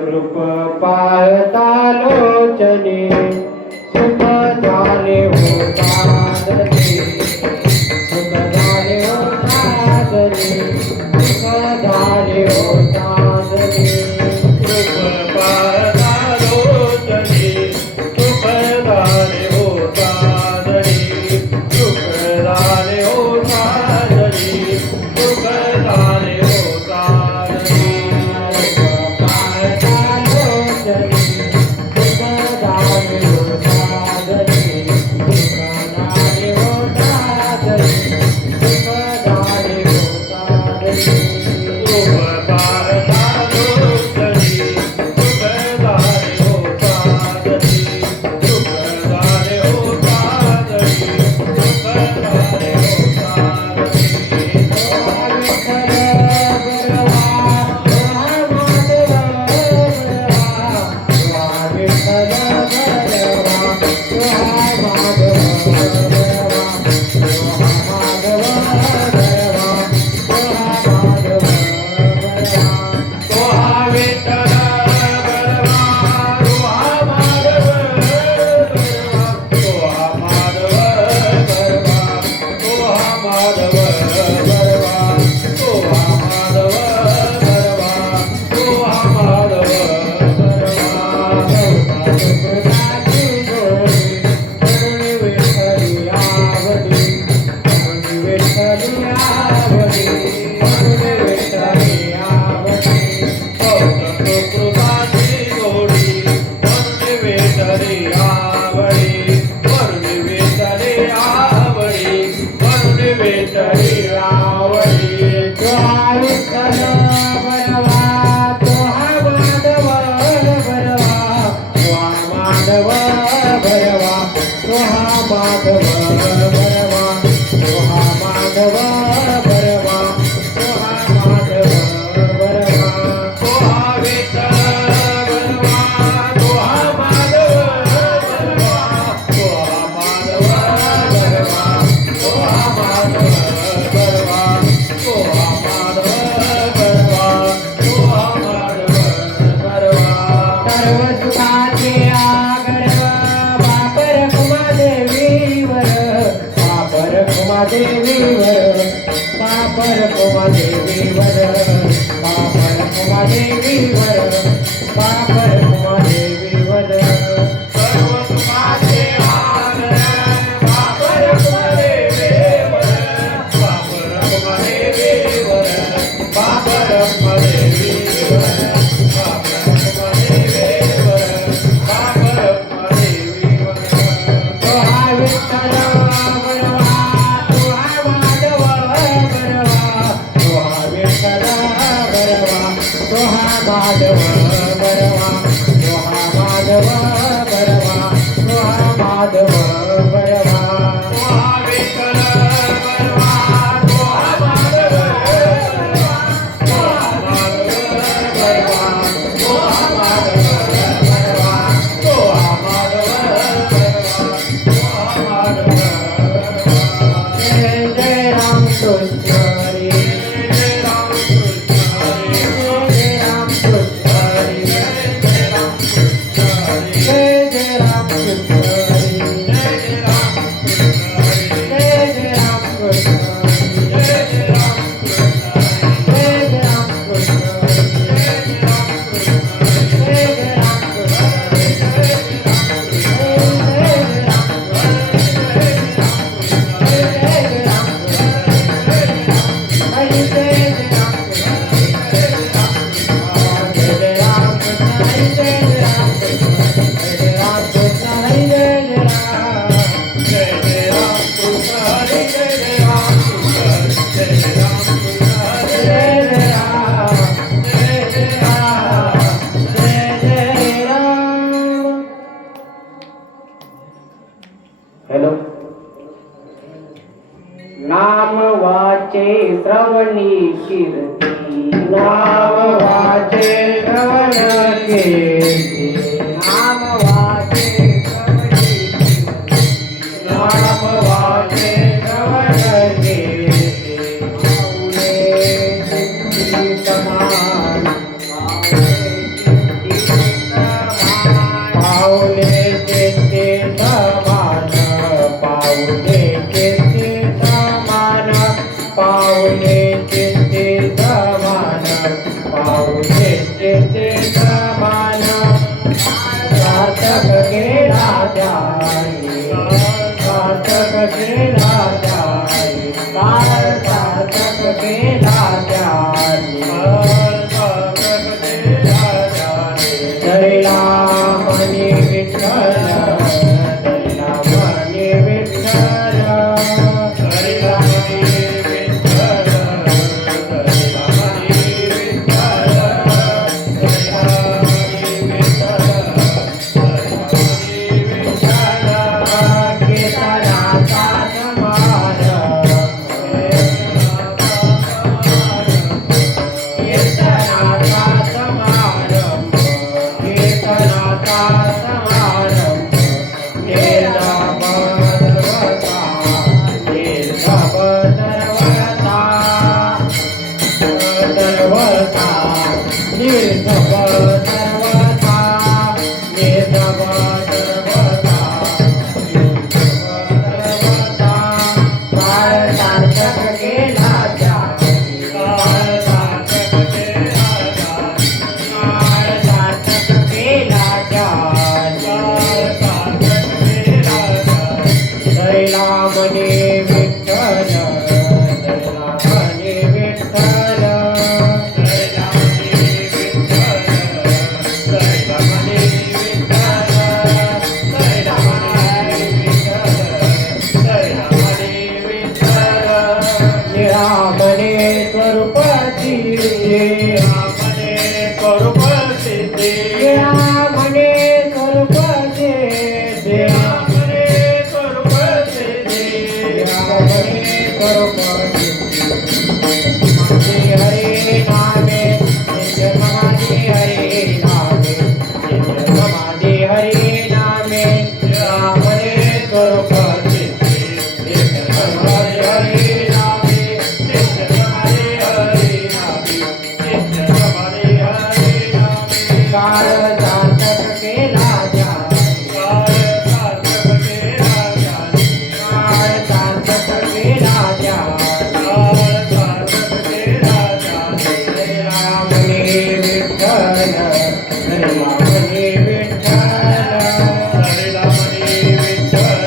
रूप पाहता लोचने सुख झाले होता सुख झाले होता सुख झाले होता रूप पाहता लोचने सुख झाले होता सुख झाले होता सुख झाले होता देवीवर पापर कुमा देवीवर पापर कुमा देवीवर पापर कुमा देवीवर सर्व तुमाचे आनंद पापर कुमा देवीवर पापर कुमा देवीवर पापर कुमा देवीवर पापर कुमा देवीवर पापर कुमा देवीवर तो हा विठ्ठल माधव बरवा सोहा माधव बरवा सोहा माधव बरवा सोहा विठ्ठल बरवा सोहा माधव हरी जय राम कृष्ण हरी जय राम कृष्ण हरी जय राम जय जय राम कृष्ण हरी जय जय राम कृष्ण जय जय राम कृष्ण हरी जय राम जय राम जय राम. हॅलो. नाम वाचे श्रवणी कीर्ती नाम वाचे श्रवण कीर्ती नाम वाचे श्रवणी कीर्ती नाम वाचे श्रवण कीर्ती पाऊले चित्ती समान पाऊले चित्ती समान पाऊले चित्ती समान पाऊले चित्ती समान पाऊले चित्ती समान सार्थक केला त्याने सार्थक केला त्याने काळ सार्थक केला त्याने जय रामनी विठ्ठल जय रामनी विठ्ठल हरी रामनी विठ्ठल हरी रामनी विठ्ठल हरी रामनी विठ्ठल हरी रामनी विठ्ठल कीर्तनाचा समारंभ कीर्तनाचा समारंभ कीर्तनाचा समारंभ केला बदरवता केला बदरवता बदरवता निर्धव बदरवता निर्धव बदरवता बदरवता काळ सार्थक केला त्याने काळ सार्थक केला त्याने काळ सार्थक केला त्याने जय रामने विठ्ठल जय रामने विठ्ठल रामने स्वरूपाची रामने स्वरूपाची रामने स्वरूपाची रामने स्वरूपाची रामने स्वरूपाची हरे नामे नित्य समाधी हरे नामे नित्य समाधी हरे नामे रामने स्वरूपाची नित्य समाधी हरे नामे नित्य समाधी हरे नामे नित्य समाधी हरे नामे काळ सार्थक केला त्याने काळ सार्थक केला त्याने काळ सार्थक केला त्याने काळ सार्थक केला त्याने जय रामने विठ्ठल जय रामने विठ्ठल हरी रामनी विठ्ठल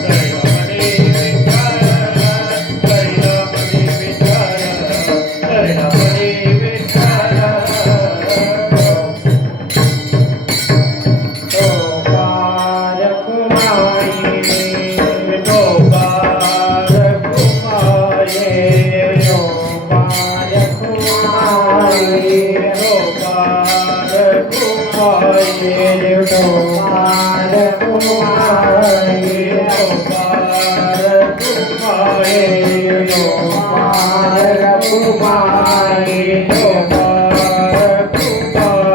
हरी रामनी विठ्ठल हरी रामनी विठ्ठल हरी रामनी विठ्ठल गोपाल कुमारी गोपाल कुमारी गोपाल कुमारी गोपाल कुमारी गोपाल कुमारी गोपाल कुमारी गोपाल कुमारी गोपाल कुमारी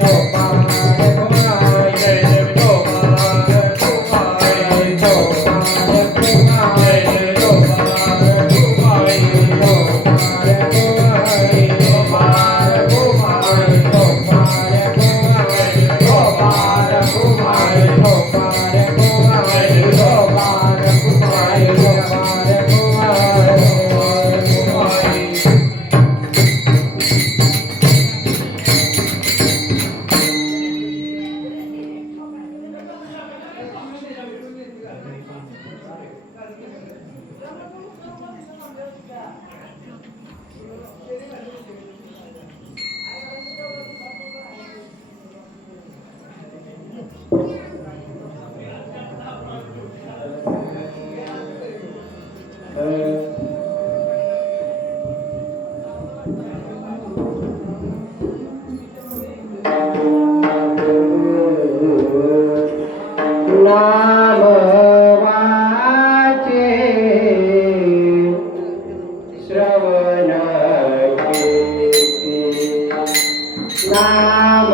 Gopa नाम वाचे श्रवण कीर्ती नाम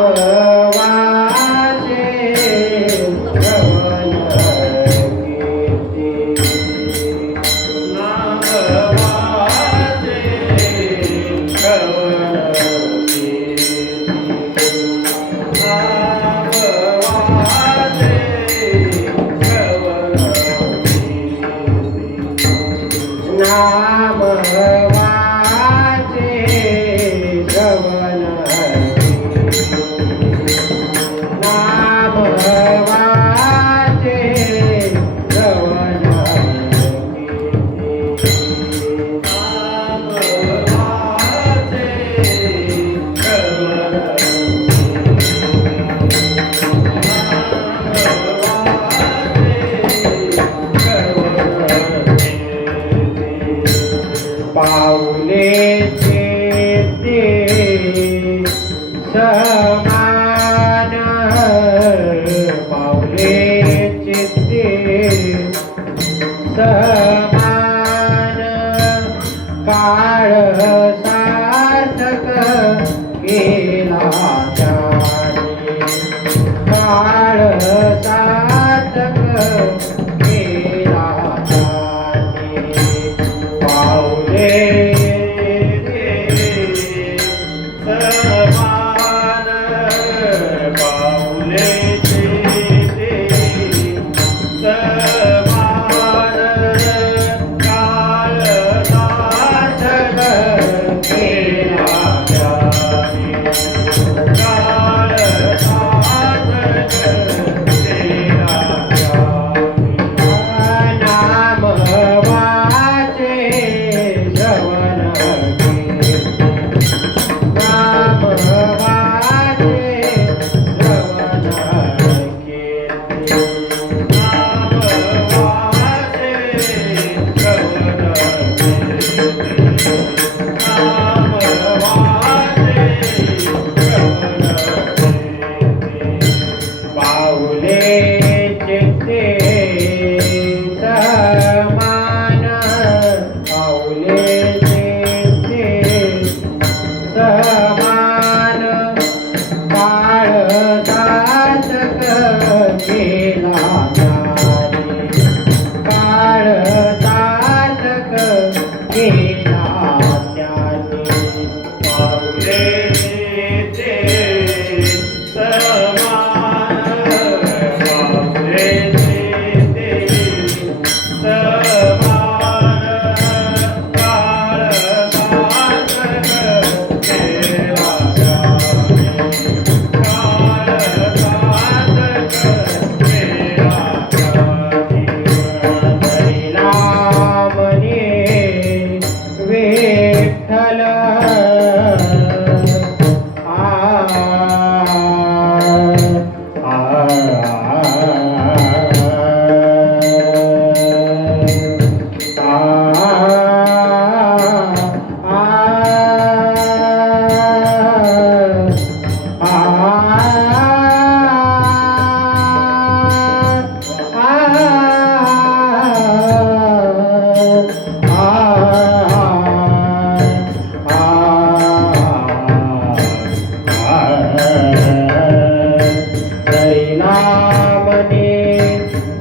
वाचे श्रवण कीर्ती नाम वाचे श्रवण नाम वाचे श्रवण नाम वाचे श्रवण पाऊले चेते समान पाऊले चेते समान काळ सार्थक केला त्याने काळ सार्थक केला त्याने पाऊले समान पाऊले समान काळ सार्थक केला त्याने काळ सार्थक केला त्याने नाम वाचे श्रवण नाम वाचे श्रवण कीर्ती नाम वाचे श्रवण नाम वाचे श्रवण पाऊले चेते समान पाऊले चेते समान काळ सार्थक केला त्याने काळ सार्थक केला त्याने पाऊले ते समान पाऊले ते समान काळ सार्थक केला त्याने काळ सार्थक केला त्याने विठ्ठल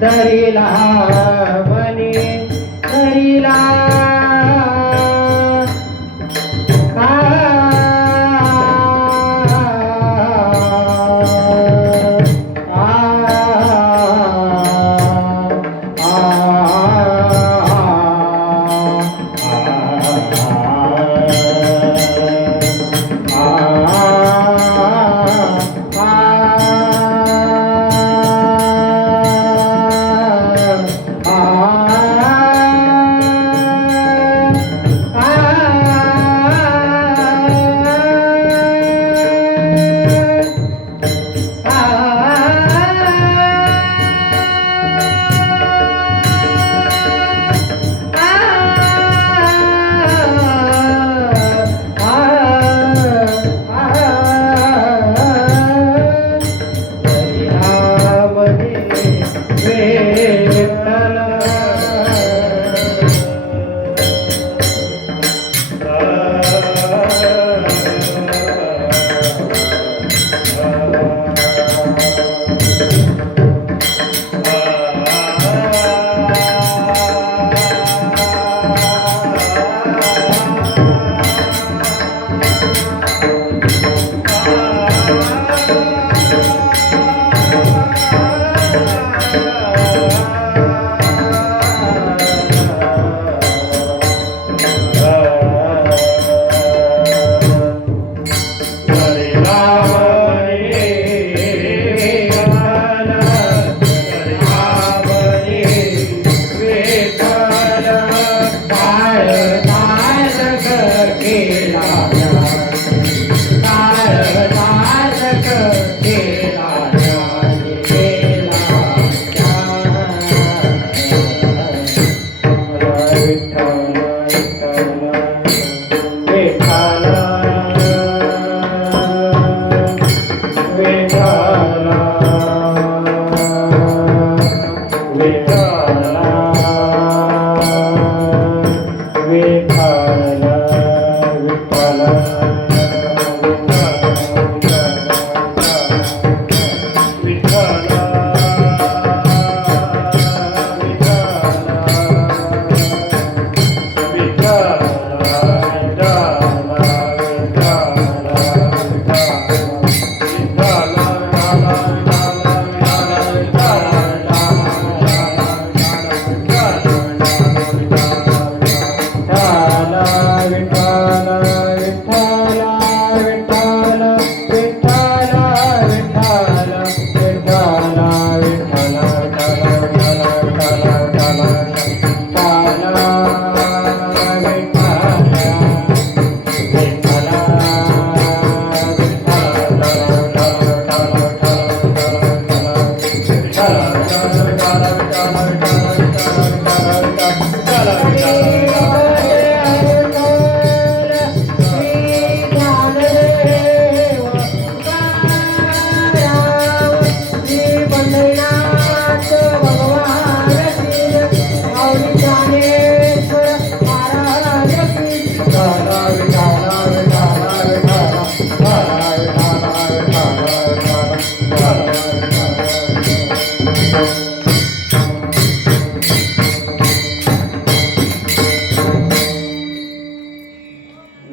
धरिला मने धरिला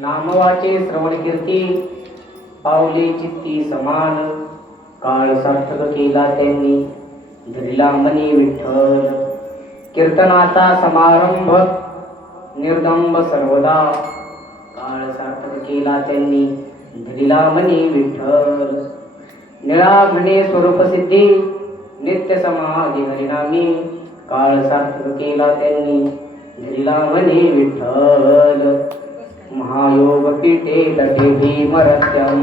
नामवाचे श्रवण कीर्ती पावले चित्ती समान काळ सार्थक केला त्यांनी धरिला मनी विठ्ठल कीर्तनाचा समारंभ निर्दंब सर्वदा काळ सार्थक केला त्यांनी धरिला मनी विठ्ठल निळाघणे स्वरूप सिद्धी नित्य समाधी हरिनामी काळ सार्थक केला त्यांनी धरिला मनी विठ्ठल महायोग पीठे तटे भीमरत्यं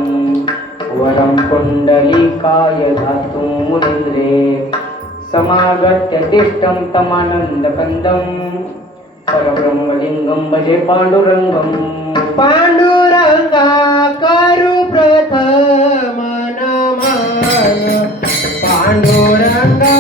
वरं कुण्डलिकाय धातुं मुनिन्द्रे समागत्य तिष्ठं तमानन्दकन्दं परब्रह्मलिङ्गं भजे पाण्डुरङ्गं पाण्डुरङ्गा करु प्रथम नमन पाण्डुरङ्गा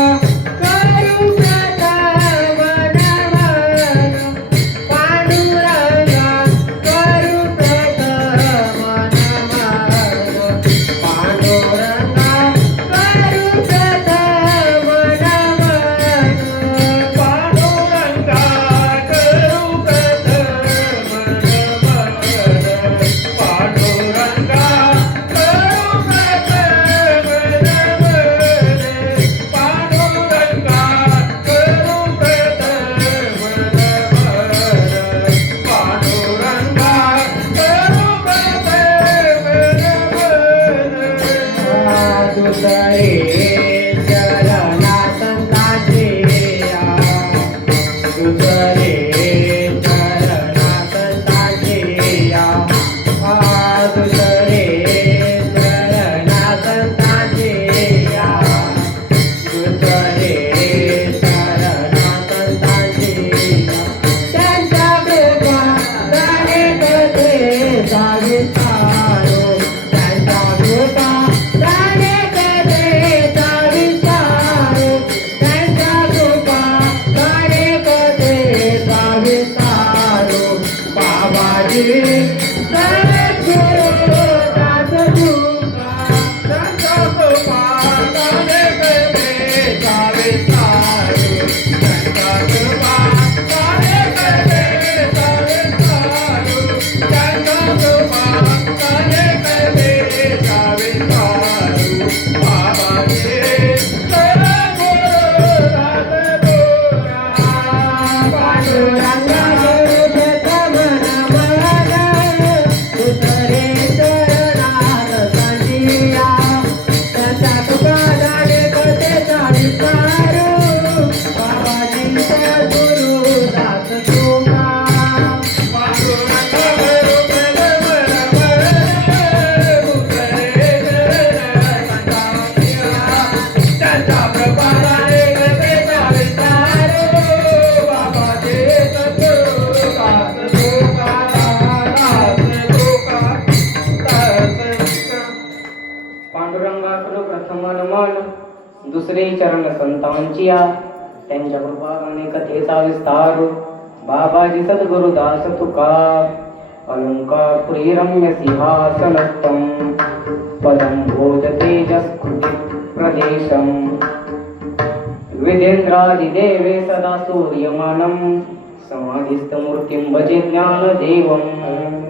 प्रथम मन दुसरे चरण संतांची या त्यांच्या कृपाने कथेचा विस्तार बाबाजी सद्गुरुदास तुका अलंकापुरी रम्य सिंहासनस्थं पदं भोज तेजस्कृति प्रदेशम् विदेन्द्रादिदेवे सदा सूर्यमानं समाधिस्थमूर्तिं भजे ज्ञानदेवम्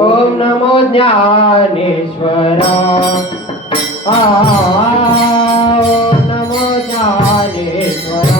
ओम नमो ज्ञानेश्वरा ओम नमो ज्ञानेश्वरा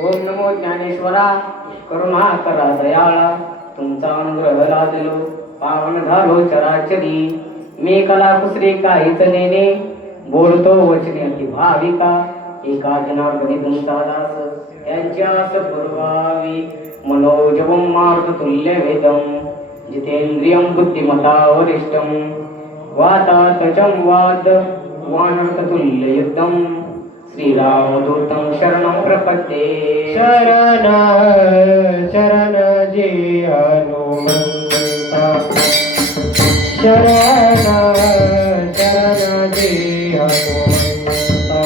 ओम नमो ज्ञानेश्वरा करुणा करा दयाळा तुमचा अनुग्रह लाजलो पावन झालो चराचरी मी कला कुसरे काहीच नेने बोलतो वचने अति भाविका एका जनार्दनी तुमचा दास त्यांच्यास पूर्वावी मनोजवं मारुततुल्य वेदं जितेंद्रियं बुद्धिमता वरिष्ठं वातातचं वाद वानरतुल्य युद्धं श्रीरामदूतं शरणं प्रपद्ये शरण शरण जी हनुमंता शरण शरण जी हनुमंता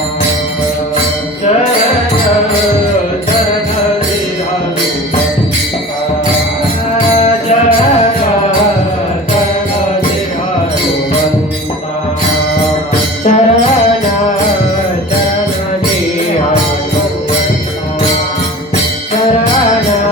शरण शरण जी हनुमंता शरण शरण जी हनुमंता शरण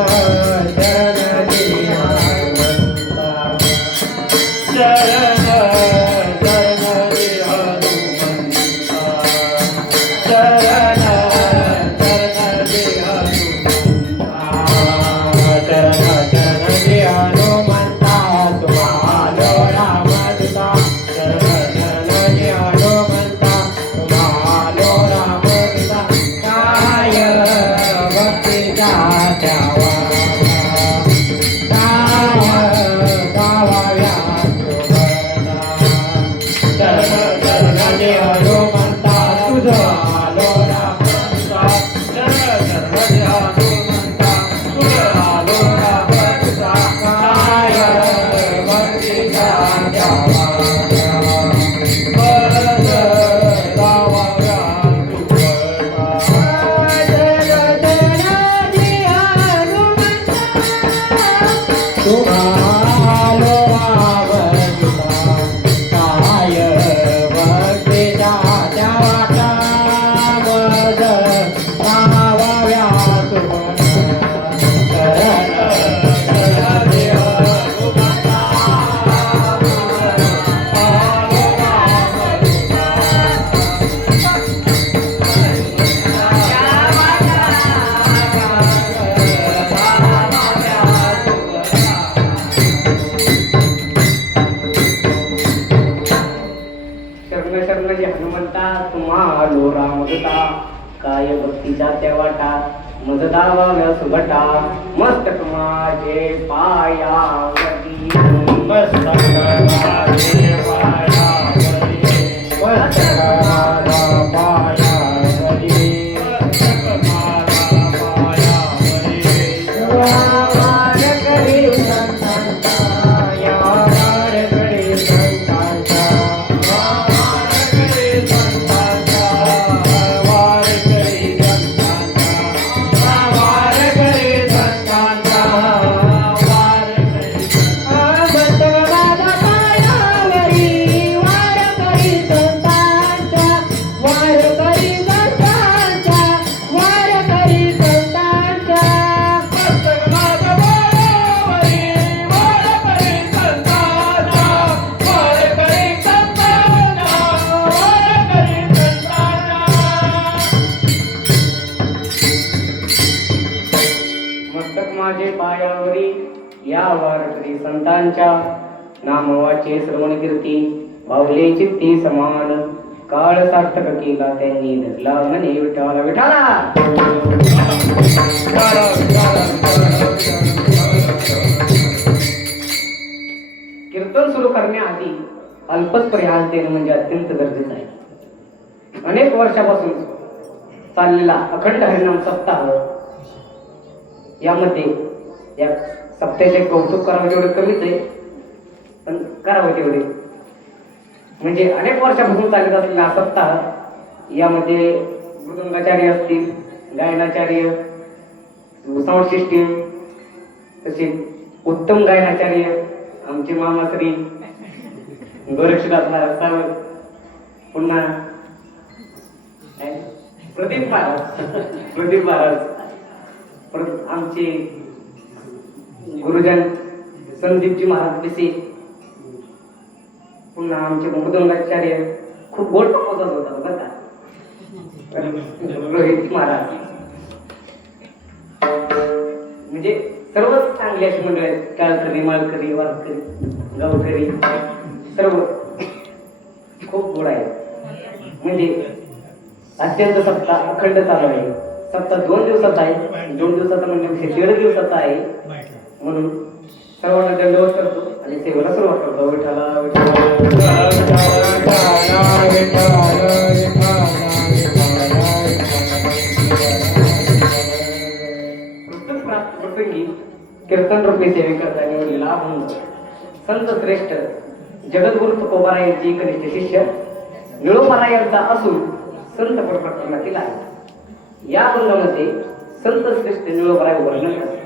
जात्या वाटा मज दावा सुभटा मस्तक माझे पायावरी मस्तक माझे पायावरी मस्तक माझा पायावरी मस्तक माझा पायावरी वार करी संतांचा वार करी संतांचा वार करी संतांचा वार करी संतांचा वार करी संतांचा वार करी मस्तक माझा पायावरी वार करी संतांचा वार करी संतांचा वार करी संतांचा मस्तक माझा पायावरी वार करी संतांचा वार करी संतांचा वार करी संतांचा मस्तक माझे पायावरी या वारकरी संतांच्या नामवाचे श्रवण कीर्ती पावले चित्ती समान काळ सार्थक केला त्यांनी धरला म्हणे विठाला विठाला कीर्तन सुरू करण्याआधी अल्पच प्रयास देणं म्हणजे अत्यंत गरजेचं आहे. अनेक वर्षापासून चाललेला अखंड हरिनाम सप्ताह यामध्ये या सप्त्याचे कौतुक करावं तेवढं कमीच आहे, पण करावं तेवढे म्हणजे अनेक वर्षापासून चालत असलेला हा सप्ताह यामध्ये मृदंगाचार्य असतील, गायनाचार्य, साऊंड सिस्टीम, तसेच उत्तम गायनाचार्य आमचे मामाश्री गोरक्षनाथ सावंत, पुन्हा प्रदीप महाराज परत आमचे गुरुजन संदीपजी महाराज पिसे, पुन्हा आमचे मृदंगाचार्य खूप गोड पकवत होता बरं का, रोहित महाराज, म्हणजे सर्वच चांगली अशी मंडळ आहेत. काळकरी, माळकरी, वारकरी, गावकरी सर्व खूप गोड आहे. म्हणजे अत्यंत सप्ताह अखंड चालू आहे. सप्ताह 2 दिवसाचा आहे. 2 दिवसाचा म्हणजे 1.5 दिवसाचा आहे. म्हणून सर्वांना दंडवत करतो आणि सेवेला सुरुवात करतो. विठाला प्रसंगी कीर्तन रूपी सेवे करता निवडलेला अभंग संत श्रेष्ठ जगद्गुरु तुकोबारा यांची कनिष्ठ शिष्य निळोबारा यांचा असून संत प्रकटनातील आहे. या अभंगामध्ये संत श्रेष्ठ निळोबारा वर्णन करतात.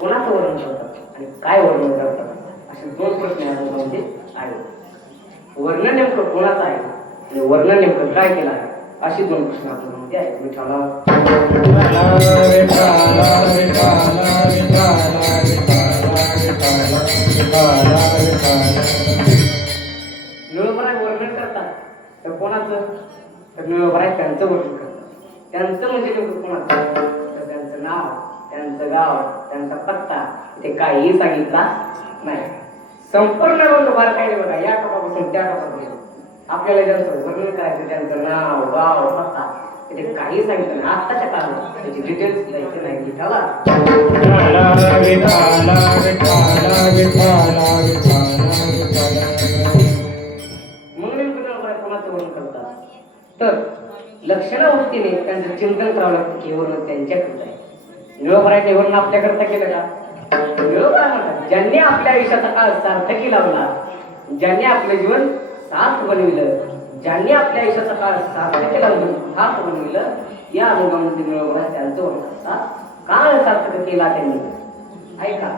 कोणाचं वर्णन करतात आणि काय वर्णन करतात असे 2 प्रश्न या अभंगामध्ये आहेत. वर्णन नेमकं कोणाचं आहे आणि वर्णन नेमकं काय केलं आहे अशी 2 प्रश्न अभंगामध्ये आहेत. विठाला निळोबारा वर्णन करतात तर कोणाचं, तर निळोबारा त्यांचं वर्णन करतात. त्यांचं म्हणजे नेमकं कोणाचं, तर त्यांचं नाव, त्यांचं गाव, त्यांचा पत्ता इथे काहीही सांगितला नाही. संपूर्ण निळोबारा काय नाही बघा, या टोकापासून त्या टोकापर्यंत आपल्याला ज्यांचं वर्णन करायचं त्यांचं नाव, गाव, पत्ता इथे काही सांगितलं नाही. आत्ताच्या काळात त्याची डिटेल्स द्यायची नाही. विठाला कोणाचं वर्णन करतात तर लक्षणावृत्तीने त्यांचं चिंतन करावं लागतं की वर्णन त्यांच्याकरता आहे. निळोबाराचे वर्णन आपल्याकरता केलं का? निळोबारा म्हणतात ज्यांनी आपल्या आयुष्याचा काळ सार्थकी लावला, ज्यांनी आपलं जीवन सार्थ बनविलं, ज्यांनी आपल्या आयुष्याचा काळ सार्थकी लावून सार्थ बनविलं, या अनुभवामध्ये निळोबारा त्यांचं वर्णन करतात. काळ सार्थक केला त्यांनी. ऐका,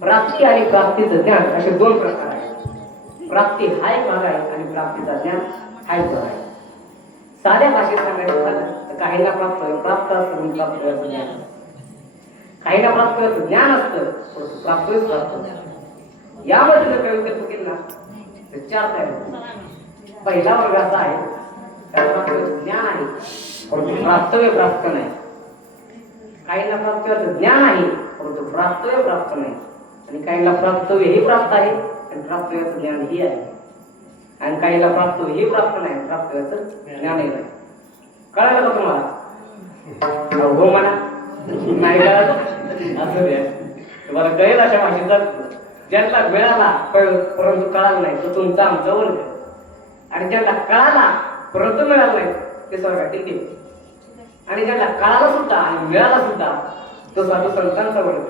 प्राप्ती आणि प्राप्तीचं ज्ञान असे 2 प्रकार आहेत. प्राप्ती हा एक भाग आहे आणि प्राप्तीचा ज्ञान हा एक भाग आहे. साध्या भाषेत सांगायचं झालं तर काहींना प्राप्त असतं, प्राप्त असं ज्ञान, काहींना प्राप्त असं ज्ञान असतं, प्राप्त असतं. यामध्ये जर काही विचार केलं ना तर 4 तयार होतात. पहिला वर्ग असा आहे त्याला प्राप्त ज्ञान आहे परंतु प्राप्तव्य प्राप्त नाही. काहींना प्राप्त ज्ञान आहे परंतु प्राप्तव्य प्राप्त नाही. आणि काहींना प्राप्तव्य हे प्राप्त आहे आणि प्राप्तव्याचं ज्ञान ही आहे. आणि काहीला प्राप्तव्य हे प्राप्त नाही, प्राप्तव्याचं ज्ञानही नाही. कळालं का तुम्हाला? हो म्हणा, नाही कळालं असं द्या. तुम्हाला कळेल अशा भाषेचा ज्यांना मिळाला परंतु कळाला नाही तो तुमचा आमचा वर्ग, आणि ज्यांना कळाला परंतु मिळाला नाही ते स्वर्गातील देव, आणि ज्यांना कळाला सुद्धा आणि मिळाला सुद्धा तो साधू संतांचा वर्ग,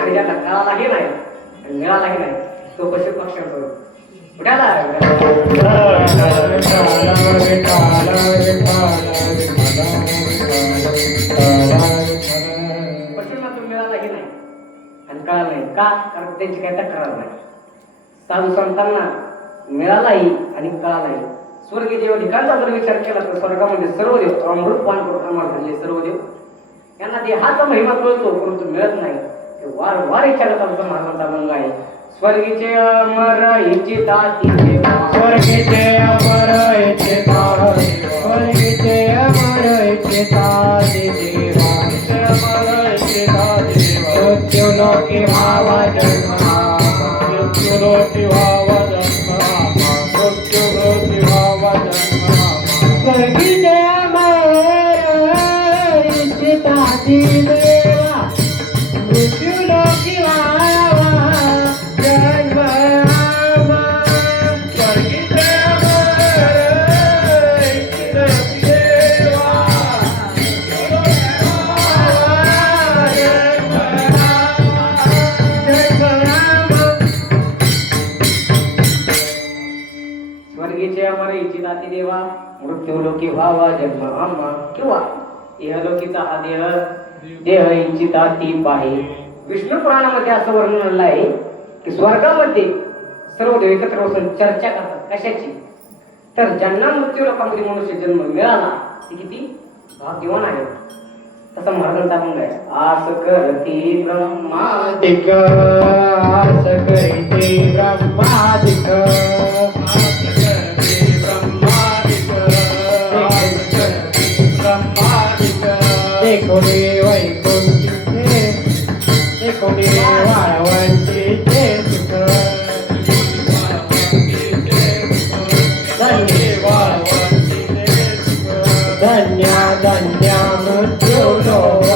आणि ज्यांना कळालाही नाही आणि मिळालाही नाही तो पशु पक्ष्यांचा वर्ग. पशूंना तो मिळालाही नाही आणि कळाला नाही का? कारण त्यांची काही तक्रार नाही. साधू संतांना मिळालाही आणि कळालाही. स्वर्गीय देव ठिकाणचा जर विचार केला तर स्वर्गामध्ये सर्व देव अमृत पान करून आम्हाला झाले सर्व देव यांना देहाचा महिमा कळतो परंतु मिळत नाही. ते वारंवार विचारत आमचा महाराजांचा मंग आहे. स्वर्गीचे अमर इच्छिताती देवा, स्वर्गीचे अमर इच्छिताती, स्वर्गीचे अमर इच्छिताती देवा, अमर इच्छिताती देवा. मृत्युलोकी भावा जन्म, मृत्युलोकी भावा जन्म, मृत्युलोकी भावा जन्म. स्वर्गीचे अमर इच्छिताती देवा, मृत्युलोकी भावा जन्म. स्वर्गीचे अमर इच्छिताती देवा, स्वर्गीचे अमर इच्छिताती देवा, मृत्युलोकी व्हावा जन्म आम्हा, किंवा इहलोकीचा हा देह इच्छिताती पाहे. विष्णू पुराणामध्ये असं वर्णन आलं आहे की स्वर्गामध्ये सर्व देव एकत्र बसून चर्चा करतात. कशाची? तर ज्यांना मृत्यू लोकांमध्ये मनुष्य जन्म मिळाला ते किती भाग्यवान आहेत. तसा महाराजांचा मंग आहे. आस करती ब्रह्मादिक, आस करीते ब्रह्मादिक, आस करते ब्रह्मादिक, आस करते ब्रह्मादिक. देखोनी वैकुंठीचे, देखोनी वाळवंटीचे सुख, धन्य वाळवंटीचे सुख, धन्य धन्य मृत्यू लोक.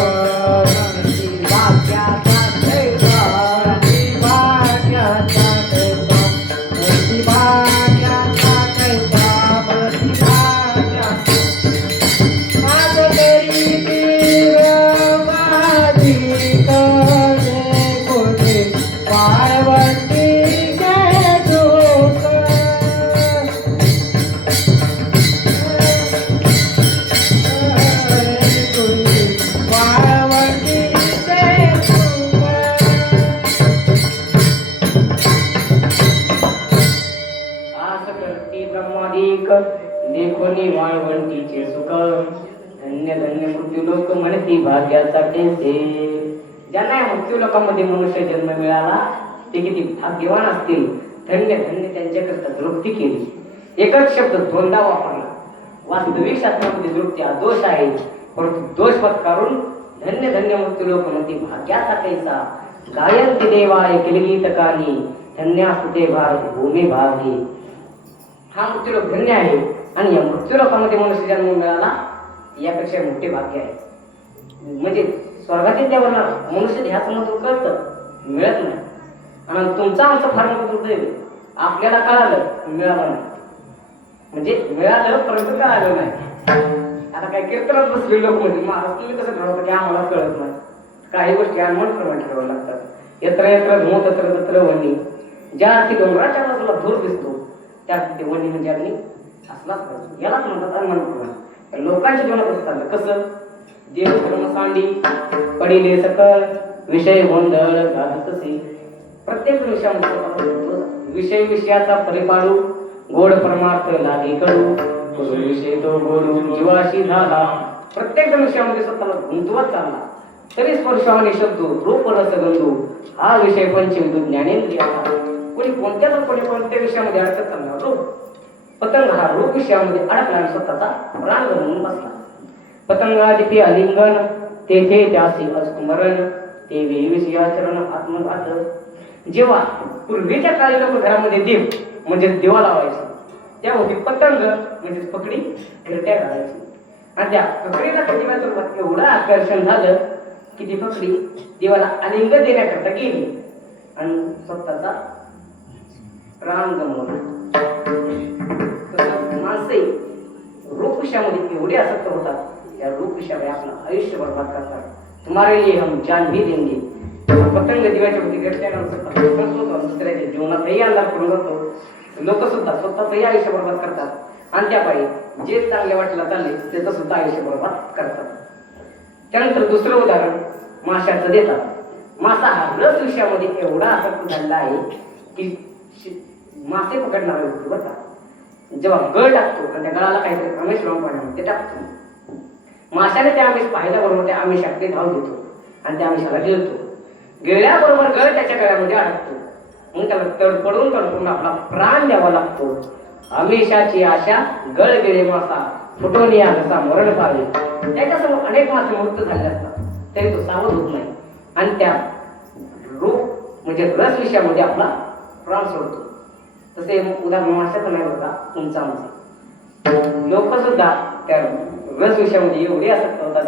देखोनी वाळवंटीचे सुख, धन्य धन्य मृत्यू लोक म्हणती भाग्याचा टेसे. ज्यांना या मृत्यू लोकांमध्ये मनुष्य जन्म मिळाला ते किती भाग्यवान असतील. धन्य धन्य त्यांच्याकरता दृष्टी केली. एकच शब्द दोनदा वापरला. वास्तविक शास्त्रामध्ये दृष्टी हा दोष आहे, परंतु दोष पत्कारून धन्य धन्य मृत्यू लोक म्हणती भाग्याचा टेसा. गायंती देवाय किलगीतकानी, धन्य असते भाग भूमी भागी. हा मृत्यूलोक धन्य आहे आणि या मृत्यूलोकामध्ये मनुष्य जन्म मिळाला यापेक्षा मोठे भाग्य आहे. म्हणजे स्वर्गातील देवाला मनुष्य ह्याच महत्व कळतं, मिळत नाही. आणि तुमचा आमचं फार मोठं दुर्दैव, आपल्याला कळालं मिळालं नाही. म्हणजे मिळालं परंतु कळालं नाही. आता काय कीर्तनात बसले लोक म्हणजे महाराज तुम्ही कसं ठरवतं की आम्हाला कळत नाही. काही गोष्टी अनमोल प्रमाणे ठरवाव्या लागतात. यत्र यत्र धूम तत्र तत्र वनी. ज्या अर्थी डोंगराच्या बाजूला धूर दिसतो त्या ते वनी म्हणजे अग्नी असलाच पाहिजे. यालाच म्हणतात अनमोल प्रमाण. लोकांच्या जीवनात असतात कसं? देव धर्म सांडी पडिले सकळ, विषय गोंधळ घालतसे. प्रत्येक विषयामध्ये विषय विषयाचा परिपाडू, गोड परमार्थ लागे कडू, विषय तो गोडून जीवाशी झाला. प्रत्येक विषयामध्ये स्वतःला गुंतवत चालला तरी स्पर्शाने शब्द रूप रस गंधू हा विषय पंचविधू ज्ञानेंद्रियाचा. कोणी कोणत्या विषयामध्ये अडकत चालला. रूप पतंग हा रूप विषयामध्ये अडकला आणि स्वतःचा प्राण गमवून बसला. पतंगादिपी अलिंगन तेथे त्यासी अस्मरण, ते विषयाचरण आत्मघात. जेव्हा पूर्वीच्या काळी लोक घरामध्ये देव म्हणजे देवा लावायचे तेव्हा होती पतंग म्हणजे पकडी घरट्या घालायची. आणि त्या फकडीला त्या देवाचं रूपात एवढं आकर्षण झालं की ती फकडी देवाला आलिंगन देण्याकरता गेली आणि स्वतःचा प्राण गमवला. तसं माणसंही रूपविषयामध्ये एवढे आसक्त होतात या रूपविषयामध्ये आपलं आयुष्य बर्बाद करतात. तुम्हारे लिए हम जान भी देंगे. पतंग दिव्याच्या वरती घडल्यानंतर दुसऱ्याच्या जीवनातही अंधार करून जातो. लोक सुद्धा स्वतःचंही आयुष्य बर्बाद करतात आणि त्यापायी जे चांगले वाटला चालले त्याचं सुद्धा आयुष्य बर्बाद करतात. त्यानंतर दुसरं उदाहरण माशाचं देतात. मासा हा रस विषयामध्ये एवढा आसक्त झालेला आहे की मासे पकडणारा व्यक्ती बघा जेव्हा गळ टाकतो आणि त्या गळाला काहीतरी आमिष लावून पाण्यामध्ये टाकतो. माशाने ते आमिष पाहिल्याबरोबर त्या आमिषाकडे धाव घेतो आणि त्या आमिषाला गिळतो. गिळल्याबरोबर गळ त्याच्या गळ्यामध्ये अडकतो. मग त्याला तडपडून आपला प्राण द्यावा लागतो. आमिषाची आशा गळ गिळे मासा फुटून या जसा मरण पावे. त्याच्यासमोर अनेक मासे मुक्त झाले असतात तरी तो सावध होत नाही आणि त्या रूप म्हणजे रस विषयामध्ये आपला प्राण सोडतो. तसे उदाहरण माशाचं नाही होता तुमचा मासे. लोक सुद्धा त्या रस विषयामध्ये एवढे आसक्त होतात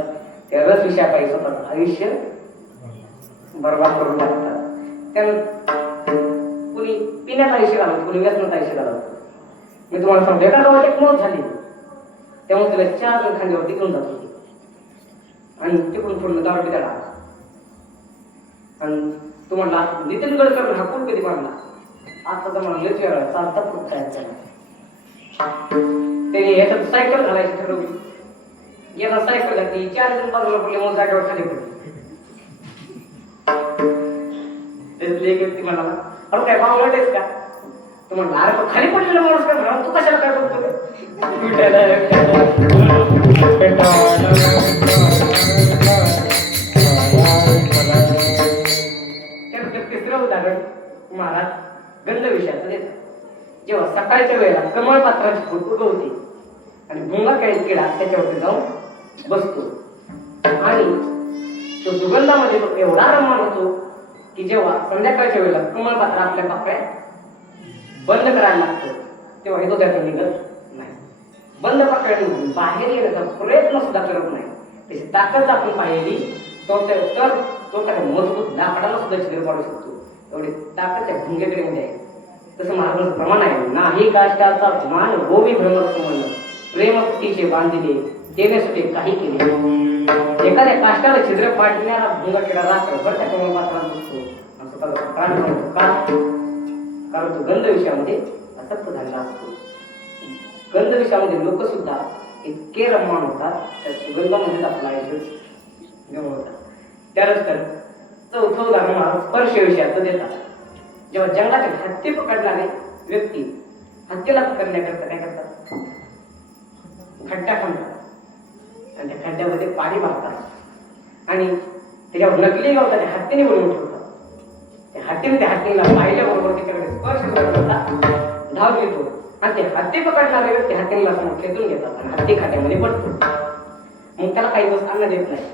त्या रस विषयापायी स्वतःच आयुष्य बर्बाद करून टाकतात. त्यानंतर कुणी पिण्यात आयुष्य घालवतं, कुणी व्यसनात आयुष्य घालवतं. मी तुम्हाला सांगतो एका गावात एक मौत झाली त्यामुळे तिला 4 जण खांद्यावरती घेऊन जात होते आणि तिकडून पूर्ण दारू पिता आणि तुम्हाला नितीन गडकरी हा खूप कधी मारला आता तर मला येत वेळा चालतात खूप काय त्याने याच्यात सायकल घालायची ठरवली. याला सायकल घातली 4 जण बाजूला पडले मग जागेवर खाली पडले. एक व्यक्ती म्हणाला अरे काय बावळट आहेस का? तू म्हणला अरे तो खाली पडलेला माणूस काय म्हणा तू कशाला काय बघतो? तिसरं उदाहरण महाराज गंध विषयाचं देतात. जेव्हा सकाळच्या वेळेला कमळपात्राची फूट उगवते आणि भुंगा किडा त्याच्यावरती जाऊन बसतो आणि तो सुगंधामध्ये तो एवढा रममान होतो की जेव्हा संध्याकाळच्या वेळेला कमळपात्र आपल्या पाकळ्यात बंद करायला लागतो तेव्हा हे तो त्यातून निघत नाही. बंद पाकळ्यातून बाहेर येण्याचा प्रयत्न सुद्धा करत नाही. त्याची ताकद आपण पाहिली तर तो त्या मजबूत लाकडाला सुद्धा छिद्र पाडू शकतो. एवढी ताकद त्या भुंगेकडे आहे. तसं महाराजांचं प्रमाण आहे. नाही काष्टाचा मान गोवी भ्रमर समजलं प्रेमपुटीचे बांधिले तेने सुटे काही केले. एखाद्या काष्टाला छिद्र पाडण्याला भुंगा किडा रात्रभर त्या कमळपात्रात बसतो आणि स्वतःचा प्राण बनवतो. कारण तो गंध विषयामध्ये आसक्त झालेला असतो. गंध विषयामध्ये लोक सुद्धा इतके रममान होतात त्या सुगंधामध्येच आपला आयुष्य गमवतात. त्यानंतर चौथं उदाहरण महाराज स्पर्श विषयाचं देतात. जेव्हा जंगलातील हत्ती पकडणारे व्यक्ती हत्तीला पकडण्याकरता काय करतात? खड्डा खणतात आणि त्या खड्ड्यामध्ये पाणी मारतात आणि त्याच्यावर नकली गावतात त्या हत्तीने बोलवून ठेवतात. त्या हत्तीला पाहिल्याबरोबर त्याच्याकडे स्पर्श करता धाव घेतो आणि ते हत्ती पकडणारे व्यक्ती हत्तीला समोर खेचून घेतात आणि हत्ती खात्यामध्ये पडतो. मग त्याला काही दिवस अन्न देत नाही.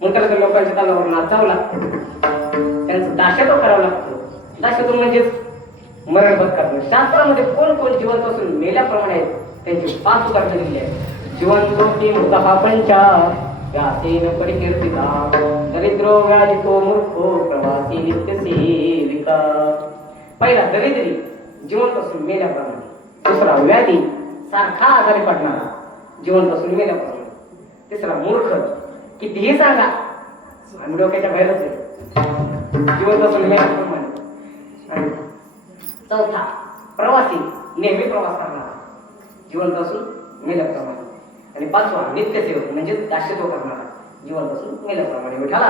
मग त्याला त्या लोकांच्या तालावर नाचावं लागतं. त्यांचं दाशत्व करावं लागतं. दाशत्व म्हणजेच मरण पत्करणं. शास्त्रामध्ये कोण कोण जिवंत असून मेल्याप्रमाणे आहेत त्यांची 5 उदाहरणं दिलेली आहेत. जिवंतोपी मृतः पंचा यासेन परिकीर्तिता दरिद्रो व्याधितो मूर्खो प्रवासी नित्यसेविका. पहिला दरिद्री जिवंत असून मेल्याप्रमाणे. दुसरा व्याधी सारखा आजारी पडणारा जिवंत असून मेल्याप्रमाणे. तिसरा मूर्ख कितीही सांगा आम्ही डोक्याच्या बाहेरच आहे जिवंत असून मेल्याप्रमाणे. आणि चौथा प्रवासी नेहमी प्रवास करणारा जिवंत असून मेल्याप्रमाणे. आणि 5वा नित्यसेवक म्हणजे दास्यत्व करणारा जिवंत असून मेल्याप्रमाणे. विठाला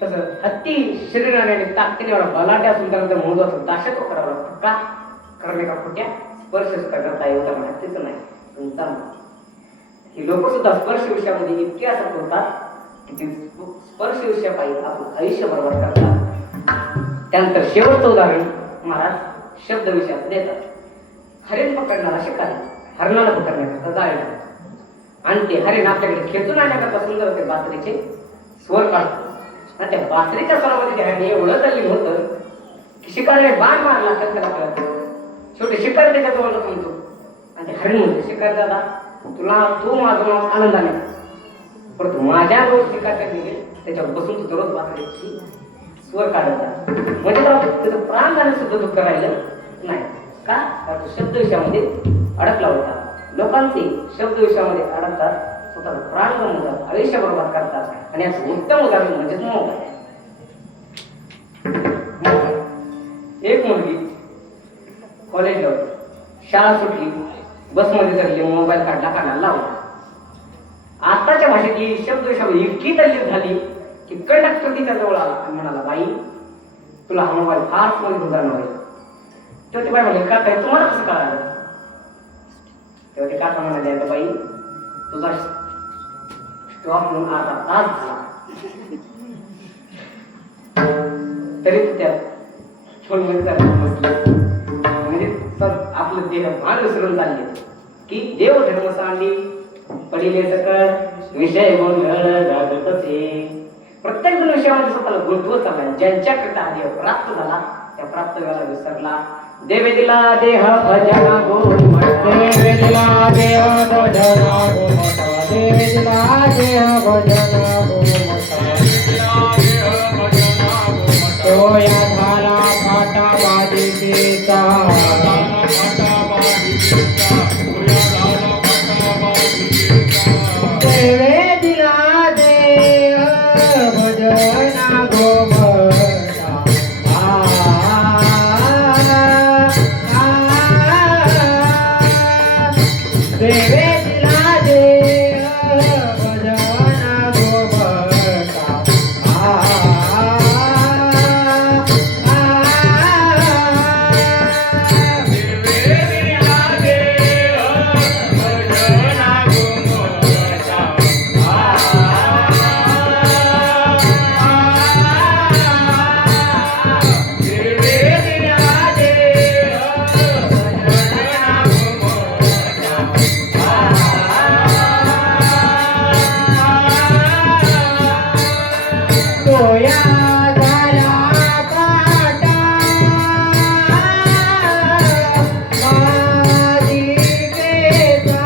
तसं हत्ती शरीराने ताकदीने एवढा बलाढ्य असून त्यानंतर महत्वाचं दास्यत्व करावं लागतं. का? कारण एका खोट्या स्पर्श करता येतं हत्तीचं नाही तुमचा. ही लोक सुद्धा स्पर्श विषयामध्ये इतके असत होतात की ते स्पर्श विषयापायी आपलं आयुष्य बरोबर करतात. त्यानंतर शेवटचं उदाहरण महाराज शब्द विषयाचं देतात. हरिण पकडणारा शिकारी हरणाला पकडण्याकरता जाळे आणि ते हरिण आपल्याकडे खेचून आणण्याकरता सुंदर ते बासरीचे स्वर काढतो. आणि त्या बासरीच्या स्वरामध्ये त्याने एवढं तल्लीन होतं की शिकारने बाण मारला तर त्याला कळत. शेवटी शिकार त्याच्या जवळ म्हणतो आणि ते हरिण म्हणतो, शिकार दादा तू माझं नाव आनंदाने, परंतु माझ्या रोज शिकारच्या गेले त्याच्यावर बसून तू दररोज बासरीची स्वर काढत जा. म्हणजे त्याचं प्राण जाणे सुद्धा दुःख राहिलं नाही. का? कारण तो शब्द विषयामध्ये अडकला होता. लोकांचे शब्द विषयामध्ये अडकतात, स्वतःला प्राण गमवतात, आयुष्य बरोबर करतात. आणि याचं उत्तम उदाहरण म्हणजेच मोबाईल. एक मुलगी कॉलेजला होती, शाळा सुटली, बसमध्ये चढली, मोबाईल काढला, कानाला लावला. आताच्या भाषेतली शब्द विषयामध्ये इतकी तल्लीन झाली की कंडक्टर तिच्या जवळ आला आणि म्हणाला, बाई तुला हा मोबाईल फार सोयी गुजारणं होईल. तेव्हा ते बाई म्हणले, का काय तुम्हाला कसं कळालं? तेव्हा ते काका म्हणाले, बाई तुझा स्टॉप म्हणून अर्धा तास झाला तरी तू त्या फोनमध्ये म्हणजे आपलं देह भान विसरून चालले की देव धर्म सांडी पडिले सकळ विषय गोंधळ जागतचे. प्रत्येक जण विषयामध्ये स्वतःला गुंतवत चालला. ज्यांच्याकरता हा देह प्राप्त झाला त्या प्राप्त वेळेला विसरला. देवे दिला देह भजना गोमटा, देवे दिला देह भजना गोमटा, देवे दिला देह भजना गोमटा, तोया झाला फाटा बाधिकेचा, देवे दिला देह भजना गोमटा. देवे दिला देह भजना गोमटा. तोया झाला फाटा बाधिकेचा, तोया झाला फाटा बाधिकेचा,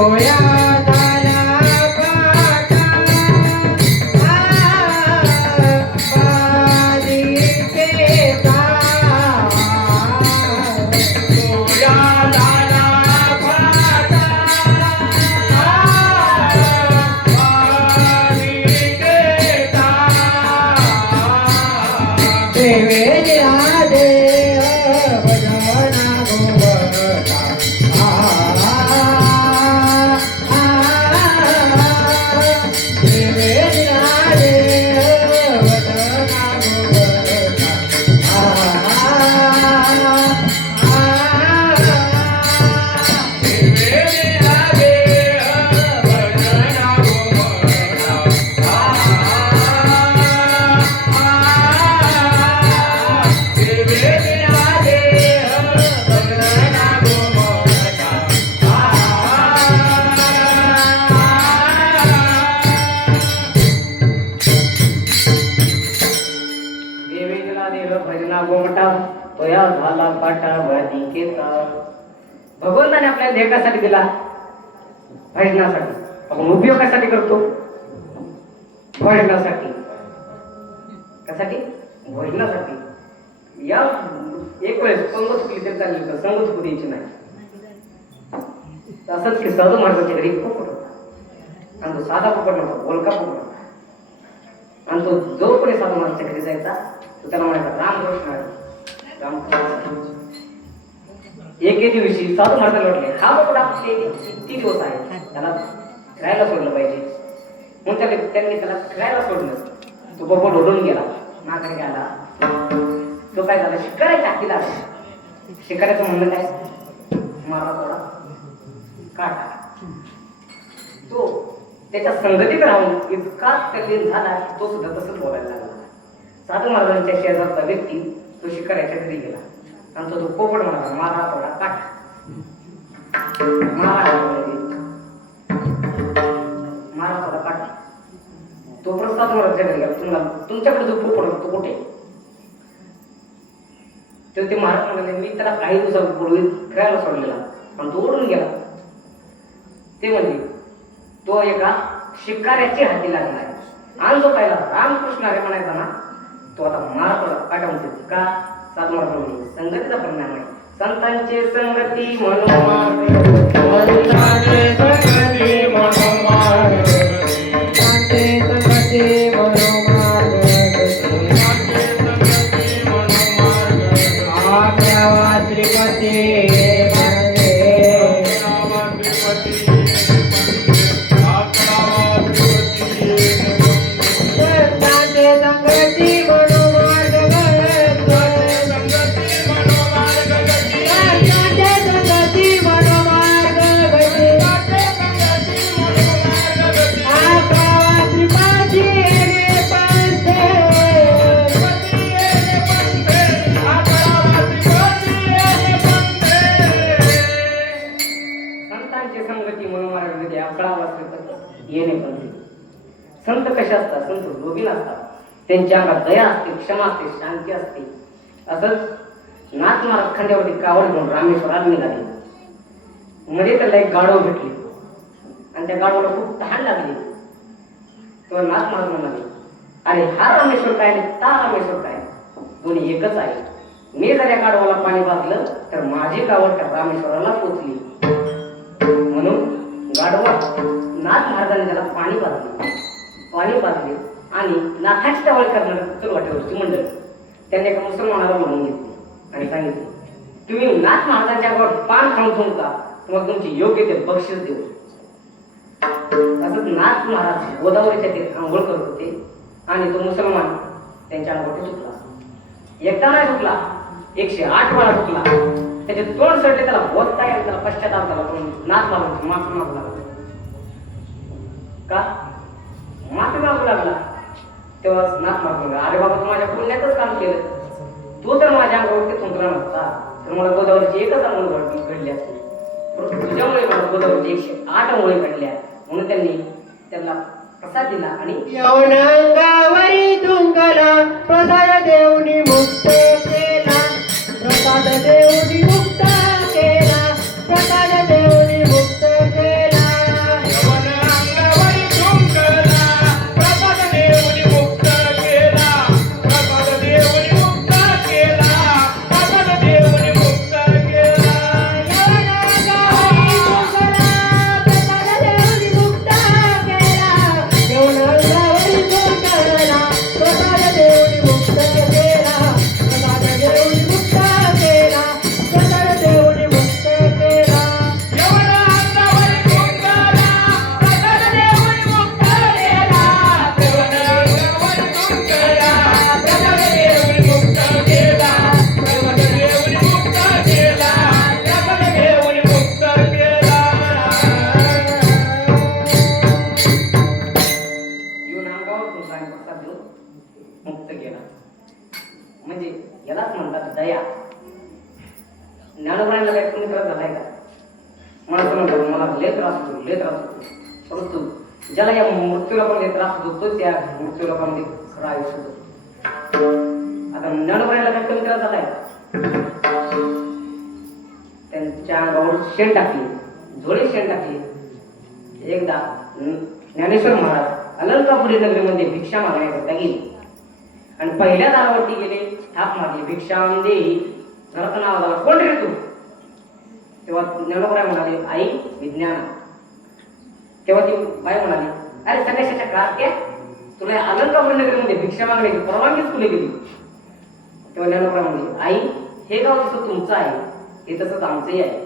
तोया देवे दिला देह भजना गोमटा. देवे दिला देह भजना गोमटा. देवे दिला देह भजना गोमटा. गोमटा तोया झाला पाटा बाधिकेचा. भगवंताने आपल्याला देह कशासाठी दिला? भजनासाठी. आपण उपयोग कशासाठी करतो? भजनासाठी. कशासाठी? भजनासाठी. या एक वेळेस पंग चुकली तरी चालली तर संग चुकू द्यायची नाही. असंच की साधू महाराजांच्या घरी पोपट होता आणि तो साधा पोपट नव्हता, बोलका पोपट होता. आणि तो जो कोणी साधू महाराजांच्या घरी जायचा तो त्याला म्हणायचा, रामकृष्ण रामकृष्ण. एके दिवशी साधू महाराज म्हटले, हा पोपट आपले किती दिवस आहे, त्याला फिरायला सोडलं पाहिजे. मग त्यांनी त्याला फिरायला सोडलं. तो पोपट ओढून गेला, नाकडे गेला. तो काय झाला, शिकाराच्या हाती लागला. शिकाऱ्याचं म्हणणं काय, मारा थोडा काटा. तो त्याच्या संगतीत राहून इतका तल्लीन झाला की तो सुद्धा तसंच बोलायला लागला. साधू महाराजांच्या शेजारचा व्यक्ती तो शिकाऱ्याच्या घरी गेला आणि तो पोपट म्हणाला, मारा थोडा काट, मारा थोडा काट. तो प्रसाद महाराजांच्या घरी गेला, तुम्हाला तुमच्याकडे जो पोपट होता तो कुठे? तर ते महाराज म्हणाले, मी त्याला काही दिवसापूर्वी खेळायला सोडलेला आणि तो ओढून गेला. ते म्हणजे तो एका शिकाऱ्याची हाती लागला आहे आणि जो पहिला रामकृष्ण हरी म्हणायचा ना, तो आता मारा काटा म्हणतो का? साधू महाराज म्हणजे संगतीचा परिणाम आहे. संतांचे संगती मनोमार्ग, संतांचे संगती मनोमार्ग, संतांचे संगती मनोमार्ग, संतांचे संगती मनोमार्ग. आग्रावा श्रीपती वंदे, आग्रावा श्रीपती वंदे, आग्रावा श्रीपती वंदे. संतांचे संगती मनोमार्ग गती, संतांचे संगती मनोमार्ग गती, आग्रावा श्रीपती पंथे, आग्रावा श्रीपती पंथे. संतांची संगती मनोमार्ग म्हणजे अकळावा श्रीपती येणे पंथी. संत कसे असतात? संत लोभी नसतात, त्यांच्या अंगात दया असते, क्षमा असते, शांती असते. असंच नाथ महाराज खांद्यावरती कावड घेऊन रामेश्वरात निघाले. मध्ये त्याला एक गाढव भेटली आणि त्या गाढवाला खूप तहान लागली. तेव्हा नाथ महाराज म्हणाले, अरे हा रामेश्वर काय आणि ता रामेश्वर काय, दोन्ही एकच आहे. मी जर या गाढवाला पाणी पाजलं तर माझी कावड त्या रामेश्वराला पोचली. म्हणून गाढवा नाथ महाराजांनी त्याला पाणी पाजले आणि नाथाची टवाळी करणारे चुरवाट्यावरची मंडळी त्यांनी एका मुसलमानाला म्हणून घेतली आणि सांगितले, तुम्ही नाथ महाराजांच्या अंगावर पान खाऊन तुमचा मग तुमची योग्य ते बक्षीस देऊ. असंच नाथ महाराज गोदावरीच्या ते आंघोळ करत होते आणि तो मुसलमान त्यांच्या अंगावरती चुकला. एकदा नाही चुकला, 108 वेळा चुकला. त्याचे तोंड सडले, त्याला बोलता येईल, त्याला पश्चाताप झाला. पण नाथ महाराज माफी मागू लागला. का माफी मागू लागला? तेव्हा नाथ महाराज म्हणला, अरे बाबा तू माझ्या पुण्यातच काम केलं, तू जर माझ्या अंगावरती थुंकला नसता तर मला गोदावरीची एकच आंघोळ घडली असती. तुझ्यामुळे मला गोदावरीची 108 आंघोळी घडल्या. म्हणून त्यांनी त्याला प्रसाद दिला आणि यवनांगावरी तुंकला, प्रसाद देऊनी मुक्त केला, प्रसाद देऊनी मुक्त केला, प्रसाद देऊनी मुक्त केला. यवनांगावरी तुंकला, प्रसाद देऊनी मुक्त केला, प्रसाद देऊनी मुक्त केला, प्रसाद देऊनी मुक्त केला. यवनांगावरी तुंकला, प्रसाद देऊनी मुक्त केला, यवनांगावरी तुंकला, प्रसाद देऊनी मुक्त केला, प्रसाद देऊनी मुक्त केला, प्रसाद देऊनी मुक्त केला. यवनांगावरी तुंकला, प्रसाद देऊनी मुक्त केला, यवनांगावरी तुंकला, प्रसाद देऊनी मुक्त केला, प्रसाद देऊनी मुक्त केला, प्रसाद देऊनी मुक्त केला. येऊन अंगावर तुमचा आणि प्रसाद देऊन मुक्त केला. म्हणजे यालाच म्हणतात दया. ज्ञानोबाईला काही कमी त्रास झालाय का? मला समजलं, मला लय त्रास होतो. परंतु ज्याला या मृत्यूला पण लय त्रास होतो तो त्या मृत्यूला पण खरं आयुष्य होतो. आता ज्ञानोबाईला काही कमी त्रास झालाय का? त्यांच्या अंगावर शेण टाकली, झोळी शेण टाकली. एकदा ज्ञानेश्वर महाराज अलंकापुरी नगरीमध्ये भिक्षा मागण्याकरता गेले आणि पहिल्या दारावरती गेले, थाप मारली, भिक्षाम देही. घराचं नाव झालं, कोण रे तू? तेव्हा ज्ञानोबराय म्हणाले, आई विज्ञाना. तेव्हा ती बाई म्हणाली, अरे संन्याशाच्या कार्त्या, तुला अलंकापुरी नगरीमध्ये भिक्षा मागण्याची परवानगीच तुला गेली. तेव्हा ज्ञानोबराय म्हणाले, आई हे गाव जसं तुमचं आहे हे तसंच आमचंही आहे.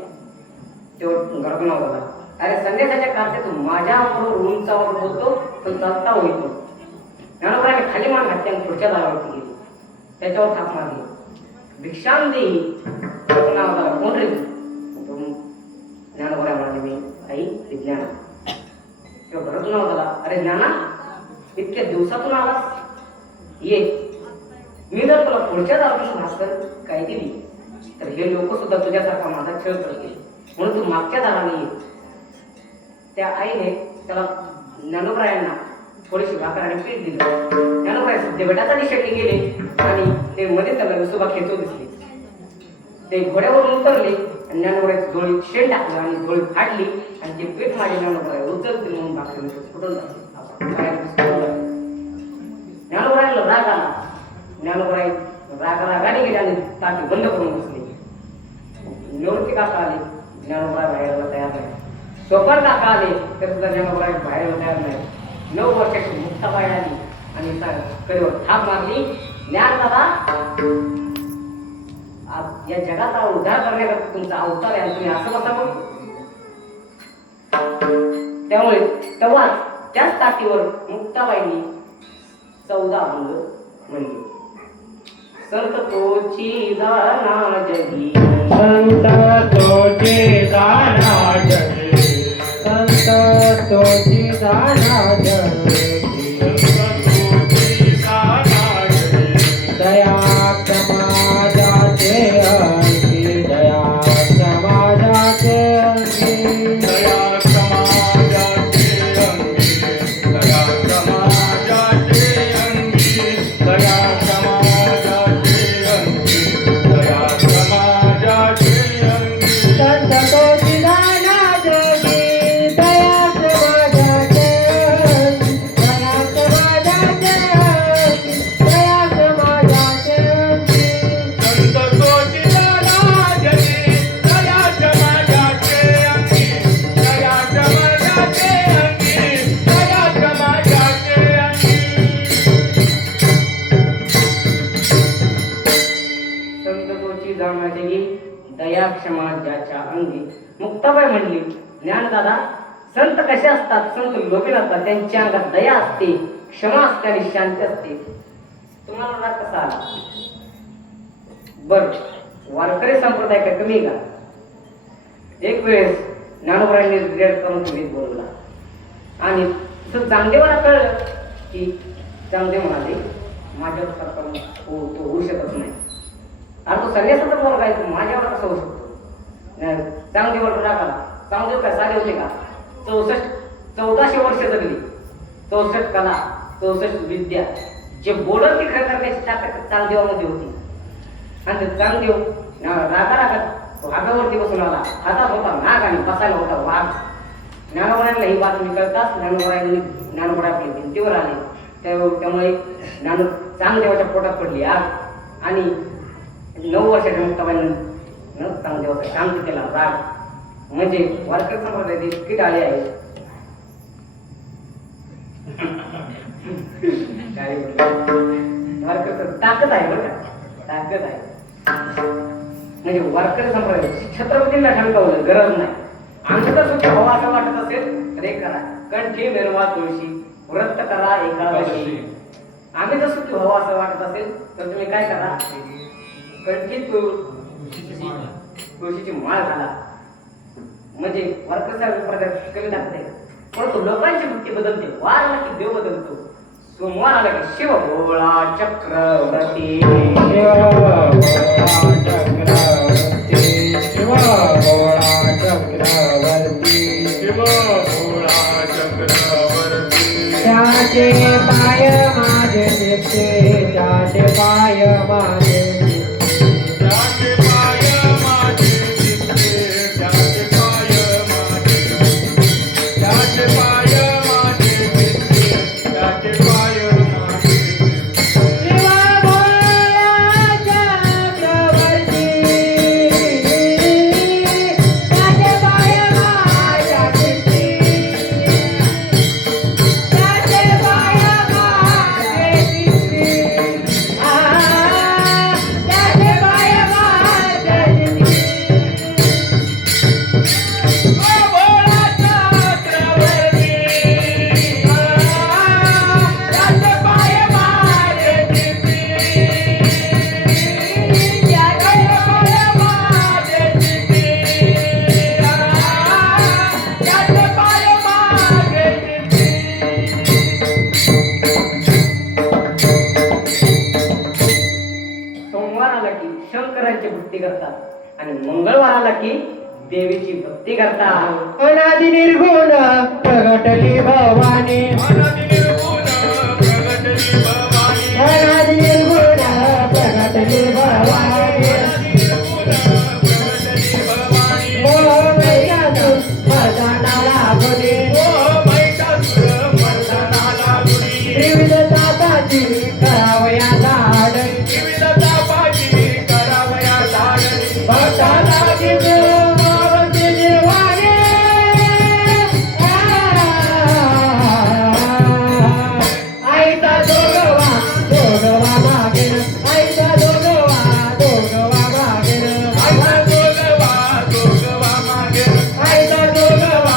तेव्हा घराचं नाव झालं, अरे संन्यासाच्या कार्त्यातून माझ्या बरोबर उंचावर बोलतो तो चालता होतो. ज्ञानोबराने खाली मान घातली आणि पुढच्या दारावरती गेली, त्याच्यावर थाप मारली, भिक्षाम देही. नाव झालं, कोण रे? ज्ञानोबराय म्हणाले, मी आई विज्ञाना. तेव्हा घराचं नाव झाला, अरे ज्ञाना इतक्या दिवसातून आलास, ये. मी जर तुला पुढच्या दारापासून भास्कर काय दिली तर हे लोक सुद्धा तुझ्यासारखा माझा खेळ करतील, म्हणून तू मागच्या दाराने ये. त्या आईने त्याला ज्ञानोबरायांना थोडीशी भाकर आणि पीठ दिलं. ज्ञानोबराय देवटाच्या दिशेने गेले आणि ते मध्ये त्याला विसोबा खेचू दिसले. ते घोड्यावरून उतरले आणि ज्ञानोबरायची डोळी शेण टाकलं आणि डोळी फाडली आणि ते पीठ माझे ज्ञानोबराय उचलतील म्हणून भाकरी फुटून टाकले. ज्ञानोबरायला राग आला. ज्ञानोबराय रागाने गेले आणि ताटी बंद करून बसले. निवृत्ती काका आले, ज्ञानोबराय बाहेरला तयार नाही. सोपार काका आले तर सुद्धा ज्ञानोबराय बाहेरला तयार नाही. 9 वर्षाची मुक्ताबाई आली आणि कडेवर थाप मारली. ज्ञान दादा, या जगाचा उद्धार करण्याकरता तुमचा अवतार आहे, तुम्ही असं बसावं. त्यामुळे तेव्हा त्याच ताटीवर मुक्ताबाईंनी 14 अभंग म्हणले. संत तोची जाना जगी, संत तोची जाना जगी, संत तोची जाना जगी, दया समाजाचे अंगी, दया समाजाचे अंगी, दया समाजाचे अंगी, दया समाजाचे अंगी, दया समाजाचे अंगी, दया समाजाचे अंगी. संत तोची जाना जगी, दया समाजाचे अंगी, दया समाजाचे अंगी, दया समाजाचे अंगी. संत तोची जाना जगी, दया समाजाचे अंगी, दया समाजाचे अंगी, दया समाजाचे अंगी. संतोची जाणा जगी, दया क्षमा ज्याच्या अंगी. मुक्ताबाई म्हणली, ज्ञानदादा, संत कसे असतात? संत लोभी नसतात, त्यांच्या अंगात दया असते, क्षमा असते आणि शांती असते. तुम्हाला राग कसा आला? बर, वारकरी संप्रदाय काय कमी का? एक वेळेस ज्ञानोबरायांनी रेड करून तुम्ही बोलवला आणि तसं चांगदेवाला कळलं की चांगदेव म्हणाले, माझ्यासारखा तो होऊ शकत नाही. अरे तो संन्यासाचा पोरगा आहे, तो माझ्यावर कसं होऊ शकतो? चांगदेवाला राग आला. चांगदेव काय साधे होते का? 1400 वर्ष जगली. 64 कला, 64 विद्या, जे बोलत ती खरं करण्याची ताकद चांगदेवामध्ये होती. आणि ते चांगदेव रागारागात वाघावरती बसून आला. हातात होता नाग आणि बसायला होता वाघ. ज्ञानोबरायांना ही बातमी कळताच ज्ञानोबराय आपल्या भिंतीवर आले. त्यामुळे चांगदेवाच्या पोटात पडली आग आणि 9 वर्षाच्या मुक्ताबाईनं चांगदेवाचा शांत केला राग. म्हणजे वारकरी संप्रदायात इतकी टाळी आहे. वारकरी ताकद आहे बरं का, ताकद आहे. म्हणजे वारकरी संप्रदाय छत्रपतींना ठणकावलं, गरज नाही. आमचं सुद्धा हवा असं वाटत असेल तर एक करा, कंठी मिरवा तुळशी, व्रत करा एकादशी. आम्ही जर सुखी हवा असं वाटत असेल तर तुम्ही काय करा, कंठी तुळशीची माळ घाला. म्हणजे वारकरी संप्रदाय कमी लागते, परंतु लोकांची वृत्ती बदलते. वार आला की देव बदलतो. सोमवार आला की शिव भोळा चक्रवर्ती, शिव भोळा चक्रवर्ती, शिव भोळा चक्रवर्ती, शिव भोळा चक्रवर्ती. त्याचे पाय माझे दिसते, त्याचे पाय माझे दिसते, त्याचे पाय माझे दिसते, त्याचे पाय माझे दिसते, त्याचे पाय माझे दिसते, त्याचे पाय माझे दिसते. शिव भोळा चक्रवर्ती, त्याचे पाय माझ्या दिसते, त्याचे पाय माझे दिसते. आणि मंगळवाराला की देवीची भक्ती करतात. अनादि निर्गुण प्रगटली भवानी अनादि निर्गुण प्रगटली भवानी अनादि निर्गुण प्रगटली भवानी प्रगटली भवानी मोह मैयातून मर्दानाला गुणी महिषासुर मर्दनाला गुणी विविध तापाची करावया धाडणी विविध तापाची करावया धाडणी भक्ताला किती मावळते निर्वाणी आईचा दोघवा मागेन आईचा दोघवा मागेन आईचा दोघवा मागेन आईचा दोघवा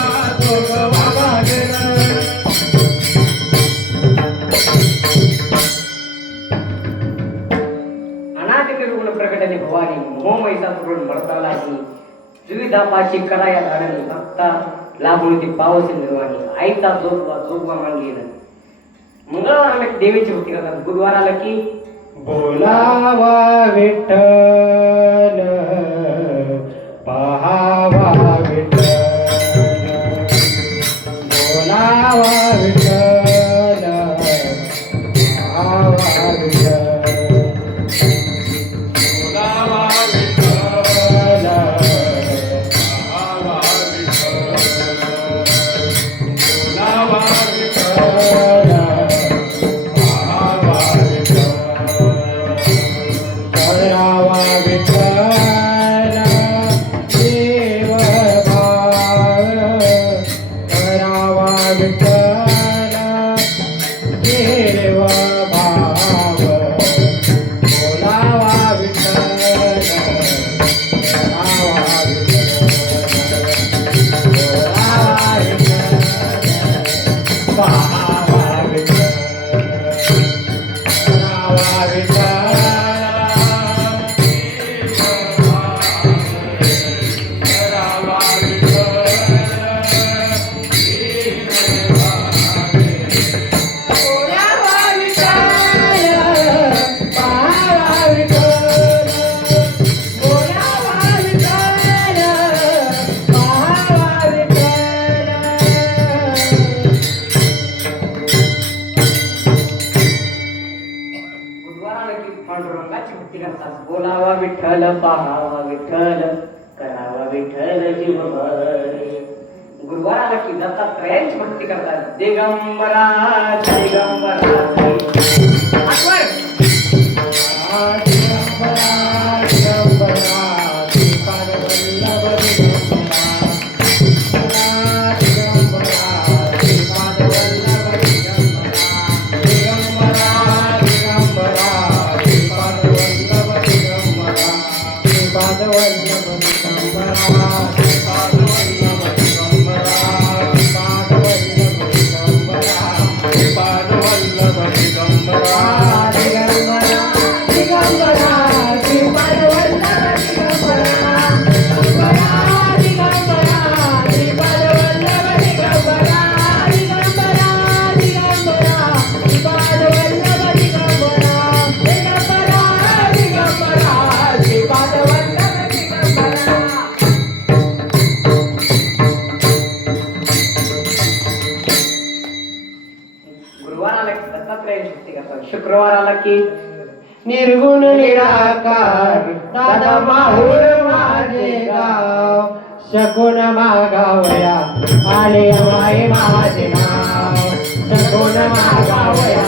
मागेन अनादि निर्गुण प्रकटने भवानी मोह मैसासुरून मर्दाला की द्विधापाची करा या झाडाने भक्ता लाभून ती पावस निर्वाणी आईचा जोगवा मागेन. मंगळवाराला की देवीची भक्ती करतात. बुधवाराला की बोलावा विठ्ठल पहावा विठ्ठल बोलावा विठ्ठल पहावा विठ्ठल बोलावा विठ्ठल आवा विठ्ठल बोलावा विठ्ठल आवा विठ्ठल करावा विठ्ठल देव भाव करावा विठ्ठल देव भाव बोलावा विठ्ठल करावा विठ्ठल बोलावा विठ्ठल पाहावा विठ्ठल करावा विठ्ठल बुधवाराला की पांडुरंगाची भक्ती करतात. बोलावा विठ्ठल पाहावा विठ्ठल करावा विठ्ठल जीव बरे. गुरुवाराला की दत्तात्रयांची भक्ती करतात. दिगंबरा दिगंबरा आठवण. गुरुवाराला की दत्तात्रयांची भक्ती करतात. शुक्रवाराला की निर्गुण निराकार दादा माहुर माझे गाव शकुन मागावया आले माई माझे नाव शकुन मागावया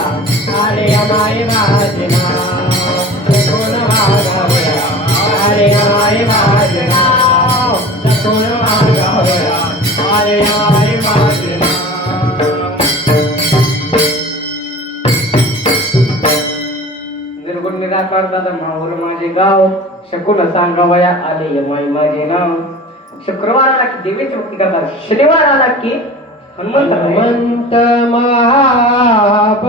आले माई माझे नाव शकुन मागावया आले माई माझे नाव शकुन मागावया आले माई माझे नाव निर्गुण निराकार दादा माहुर माझे गाव शकुन सांगावया आले यमाई माझे नाव. शुक्रवाराला की देवीची भक्ती करतात. शनिवाराला की हनुमंत हनुमंत महाबळी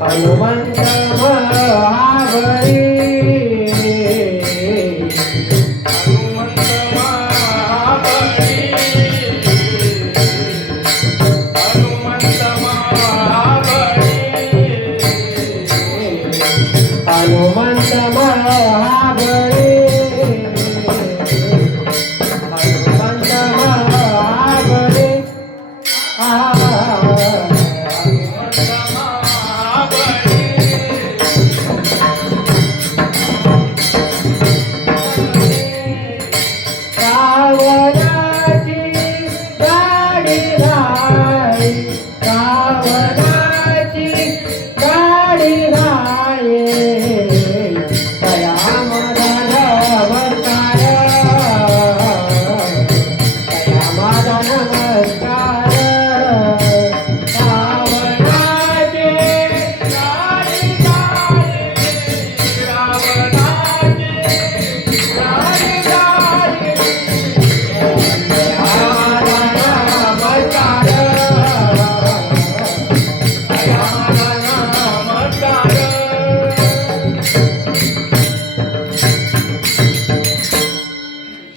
हनुमंत महाबळी हनुमंत महाबळी हनुमंत महाबळी हनुमंत कावनाची गाडी राई कावनाची गाडी राई तया माझा नमस्कार तया माझा नमस्कार कावनाची गाडी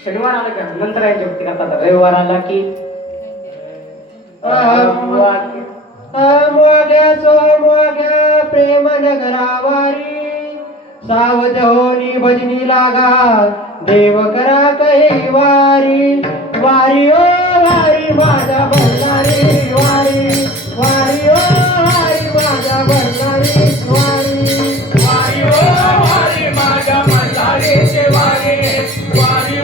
शनिवार आला का नंतर आहे जेवती करतात रविवार आला की मोग्या सोमोग्या प्रेम नगरावारी सावध होनी भजनी लागा देव करा काही वारी वारी ओ वारी माझा भरणारी वारी वारी ओ वारी माझा भरणारी वारी वारी ओ वारी माझ्या मल्हारीचे वारी वारी ओ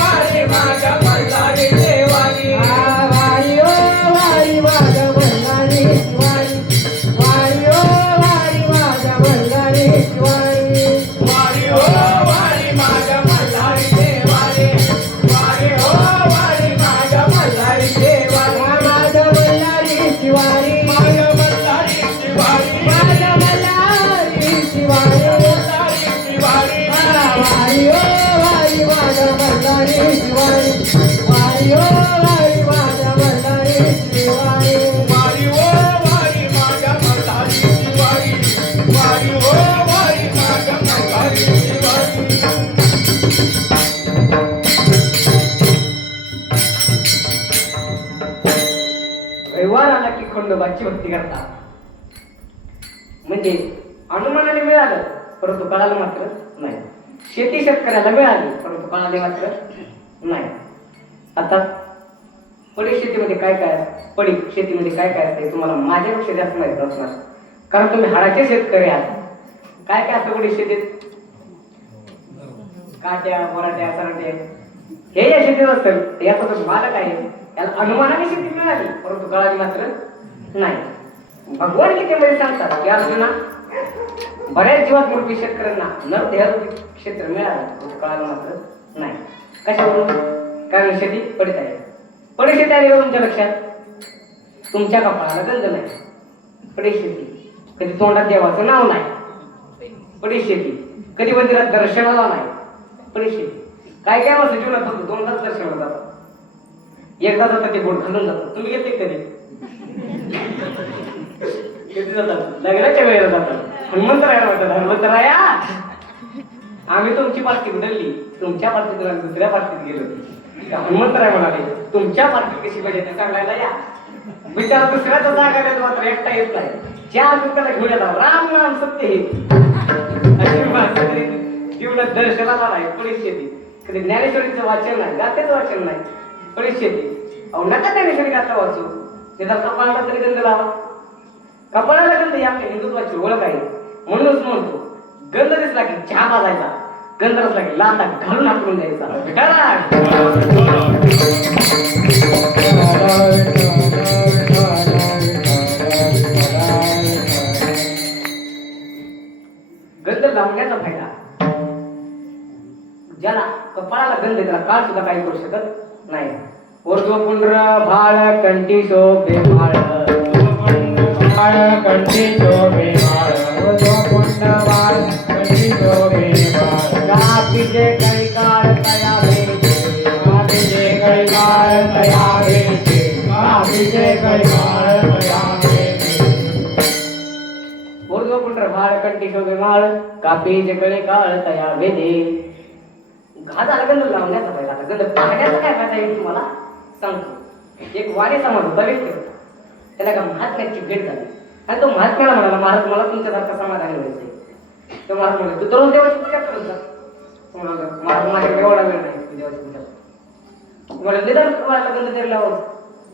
वारी माझ्या मल्हारीचे वारी वारी ओ वारी माझा भरणारी वारी वारी ओ वारी माझा भरणारी वारी वारी ओ वारी माझ्या मल्हारीचे वारी वारी ओ वारी माझ्या मल्हारीचे वारी माझ्या मल्हारीची वारी माझ्या मल्हारीची वारी माझ्या मल्हारीची वारी मल्हारीची वारी वारी ओ वारी माझ्या मल्हारीची वारी वारी ओ वारी माझ्या मल्हारीची वारी वारी ओ वारी माझ्या मल्हारीची वारी वारी ओ वारी माझ्या मल्हारीची वारी रविवार आला की खंडोबाची भक्ती करतात म्हणजे अनुमानाने मिळालं परंतु कळालं मात्र नाही. शेती शेतकऱ्याला मिळाली परंतु कळाले मात्र नाही. आता पडीक शेतीमध्ये काय काय असतं, पडीक शेतीमध्ये काय काय असते तुम्हाला माझ्यापेक्षा जास्त माहिती असणार कारण तुम्ही हाडाचे शेतकरी आहात. काय काय असतं पडीक शेतीत? काट्या बोराट्या सराट्या हे या शेतीत असतं. याचा तो मालक आहे याला अनुमानाने शेती मिळाली परंतु कळाली मात्र नाही. भगवान गीतेमध्ये सांगतात की अर्जुना बऱ्याच जीवात मूर्ती शेतकऱ्यांना नर देहरूपी क्षेत्र मिळालं परंतु कळालं मात्र नाही. कशावरून? कारण शेती पडीत आहे. पडीक शेती आली का तुमच्या लक्षात? तुमच्या कपाळाला गंध नाही. पडीक शेती कधी तोंडात देवाचं नाव नाही. पडीक शेती कधी मंदिरात दर्शनाला नाही. पडीक शेती काय काय असं जीवनात फक्त दोनदाच दर्शनाला जातात. एकदा जातात ते बोट घालून जातात. तुम्ही गेले कधी? कधी जातात? लग्नाच्या वेळेला जातात. हनुमंतराया म्हणतात हनुमंतराया आम्ही तुमची पालखी बदलली तुमच्या पालखीत दुसऱ्या पालखीत गेलो. हनुमंतराय म्हणाले तुमच्या पालखी कशी पाहिजे ते सांगायला या. विचार दुसऱ्याचा जागा देत मात्र एकटा येत नाही. 4 दुःखाला घेऊन येतात राम नाम सत्य हे अशी माणसं कधी जीवनात दर्शनाला नाही. पडीक शेती कधी ज्ञानेश्वरीचं वाचन नाही गातेचं वाचन नाही. पडीक शेती अहो नका ज्ञानेश्वरी गाता वाचू त्याचा कपाळाला तरी गंध लावा. कपाळाला गंध ही आपल्या हिंदुत्वाची ओळख आहे. म्हणूनच म्हणतो गंध दिसला की चहा पाजायचा गंध नसला की लाता घालून हाकलून द्यायचा. गंध लावण्याचा फायदा ज्याला कपाळाला गंध त्याला काळ सुद्धा काही करू शकत नाही. ऊर्ध्वपुंड्र भाळ कंठी शोभे भाळ बाळ कंठी शोभे बाळ ऊर्ध्वपुंड बाळ कंठी शोभे बाळ कापीचे काही काळ तया भेटे कापीचे काही काळ तया भेटे कापीचे काही काळ तया भेटे ऊर्ध्वपुंड्र भाळ कंठी शोभे माळ कापीचे कडे काळ तया भेदे. घाजाला गंध लावण्याचा फायदा. आता गंध पाहण्याचा काय फायदा येईल तुम्हाला सांगतो. एक वाणी समाज होता व्यक्ती होता. त्याला का महात्म्याची भेट झाली आणि तो महात्म्याला म्हणाला महाराज मला तुमच्यासारखा समाधानी व्हायचंय. तो महाराज म्हणाला तू दररोज देवाची पूजा करत जा. महाराज माझ्याकडे एवढा वेळ नाही देवाची पूजा. तुम्हाला निदान कपाळाला गंध द्यायला लावून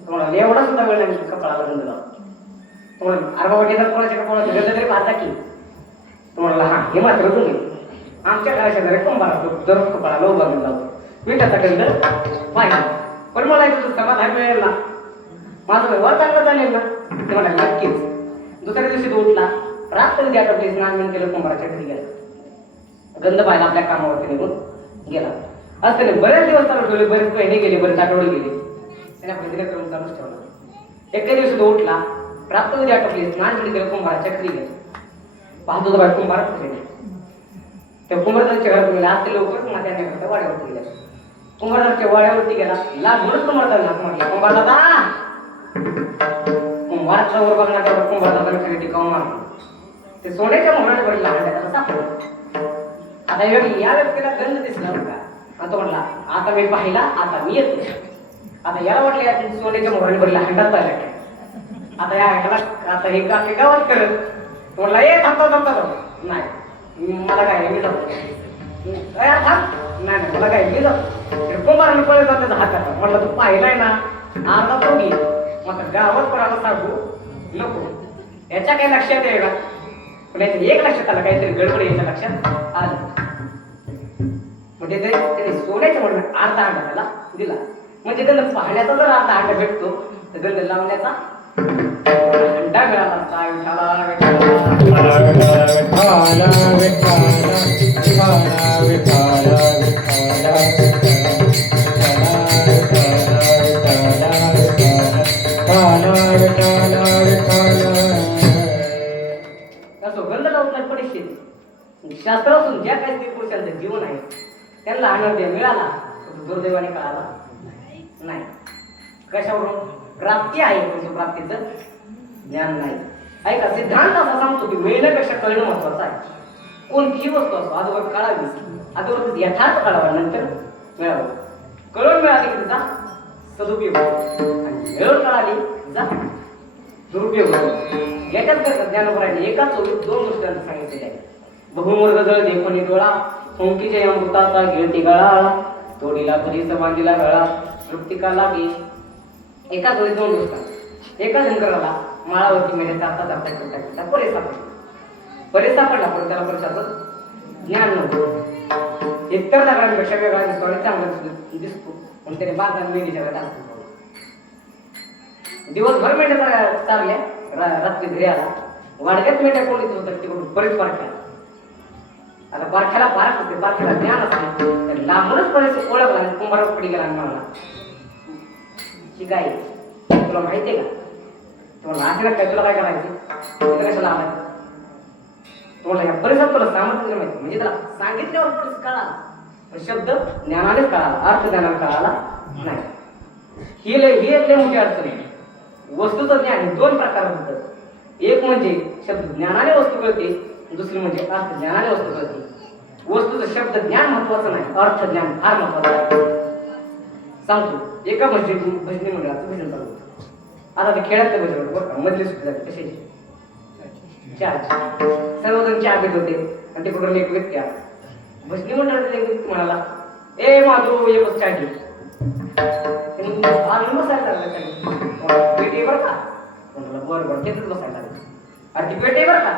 तुम्हाला एवढा सुद्धा वेळ नाही कपाळाला गंध लावा. तुम्हाला अरे बाबा निदान कोणाच्या कपाळाला गंध तरी पाहता की तुम्हाला हा हे मात्र तुम्ही आमच्या घराच्या जरा कंबारा दररोज कपाळाला उभा गंध लावतो. मी त्याचा गंध पाहिजे, पण मला इथं समाधान मिळेल ना, माझं व्यवहार चांगला चालेल ना, ते मला नक्कीच. दुसऱ्या दिवशी तो उठला, रात्र उद्या आटोपली, स्नान केलं, कुंभाराच्या घरी गेला, गंध पाहिला, आपल्या कामावरती निघून गेला. असं त्याने बरेच दिवस चालू ठेवले, बरेच महिने गेले, बरेच आठवडे गेले, त्याने आपल्या दिवस चालूच ठेवला. एका दिवशी तो उठला, रात्र उद्या आटोपली, स्नान केलं, कुंभाराच्या घरी गेला. पाहतो तो बाय कुंभार नाही, त्या कुंभारदाच्या घरात गेला. आज ते लवकरच मात्याने वाड्यावरती गेला. कुंभारदाच्या वाड्यावरती गेला, लागूनच कुंभारदाला म्हटलं, कुंभारदादा. कुंभाराचा वर बघणार तेव्हा कुंभारदादाने खाली टिकावून मारलं. ते सोन्याच्या मोहराने भरला हांड्या त्याला सापडला. आता या व्यक्तीला गंध दिसला बघा, आणि तो म्हटला, आता मी पाहिला, आता मी येतो. आता याला वाटलं या सोन्याच्या मोहराने भरला हांड्यात पाहिला काय, आता या हांड्याला आता हे काके गावात करत. तो म्हटला, ए थांबता नाही, मला काय मी जातो. थांब नाही मला काय मी जातो. कुंभाराने पळत जात हातात. म्हटलं तू पाहिलाय ना, अर्धा तो घे, मग गावात पराला सांगू नको. याच्या काही लक्षात आहे का, पण याच्या एक लक्षात आलं, काहीतरी गडबड याच्या लक्षात आलं. म्हणजे त्याने सोन्याच्या म्हणून अर्धा हांडा त्याला दिला. म्हणजे त्याला पाहण्याचा जर अर्धा हांडा भेटतो तर गंध लावण्याचा हंडा मिळाला असता. गंध लावण्यात परिस्थिती शास्त्र असून ज्या काही स्त्री पुरुषांचं जीवन आहे त्यांना आनंद मिळाला, दुर्दैवाने कळाला नाही. कशावरून? प्राप्ती आहे, म्हणजे प्राप्तीचं ज्ञान नाही. ऐका, सिद्धांत असा सांगतो की मिळण्यापेक्षा कळणं महत्वाचं आहे. कोणतीही वस्तू असो अगोदर कळावी, अगोदर यथार्थ कळावा, नंतर मिळावं. कळून मिळाली की तिचा सदुपयोग, आणि मिळून कळाली तिचा दुरुपयोग होतो. याच्यात ज्ञानोबराने एकाच चोवीस दोन गोष्टींचं सांगितलेले आहे. बहुमूर्ग जळ देखोनी डोळा, हुंकीच्या अमृताचा गिळती गळा, तोडीला परीस बांधीला गळा, तृप्तिका लागे. एका वेळी दोन गोष्टी. एका शंकराला माळावरती मेढ्या चालता चालता करता करता परे सापडला, पण त्याला परिसाचं ज्ञान नव्हतं. इतर दगडांपेक्षा वेगळा दिसतो आणि चांगला दिसतो, पण त्याने बाजारात मेढीच्या वेळेला दिवसभर मेंढ्या चालल्या, रात्री घरी आला. वाडग्यात मेंढ्या कोणी होतात तिकडून बरेच पारख्या. आता पारख्याला पारख होते, पारख्याला ज्ञान असते, लांबूनच बरेच ओळखला आणि कुंभारात पडी गेला आणि म्हणाला, ही गाय तुला माहितीये का? तुम्हाला नाशिला काय, तुला काय करायचं, तिला कशाला आलाय? तुम्हाला या परिसरात तुला सामर्थ्य माहिती, म्हणजे त्याला सांगितल्यावर परिसर कळाला, शब्द ज्ञानानेच कळाला, अर्थ ज्ञानाने कळाला नाही. ही एक लय मोठी अडचण आहे. वस्तूचं ज्ञान हे दोन प्रकार होतं. एक म्हणजे शब्द ज्ञानाने वस्तू कळते, दुसरी म्हणजे अर्थ ज्ञानाने वस्तू कळते. वस्तूचं शब्द ज्ञान महत्वाचं नाही, अर्थ ज्ञान फार महत्वाचं आहे. सांगतो, एका भजनी मंडळाचं भजन चालू होतं. आता ते खेळातलं भजन होतं बरं का, मधली सुट्टी झाली. कशाची? चहाची. सर्वजण चहा पित होते आणि तिकडून एक व्यक्ती आला. भजनी मंडळाचा एक व्यक्ती म्हणाला, ए माधू ये बस चहा घे. बसायला लागला, पेटी बरं का? म्हणाला बरं तिथंच बसायला लागलं. अरे ती पेटी बरं का?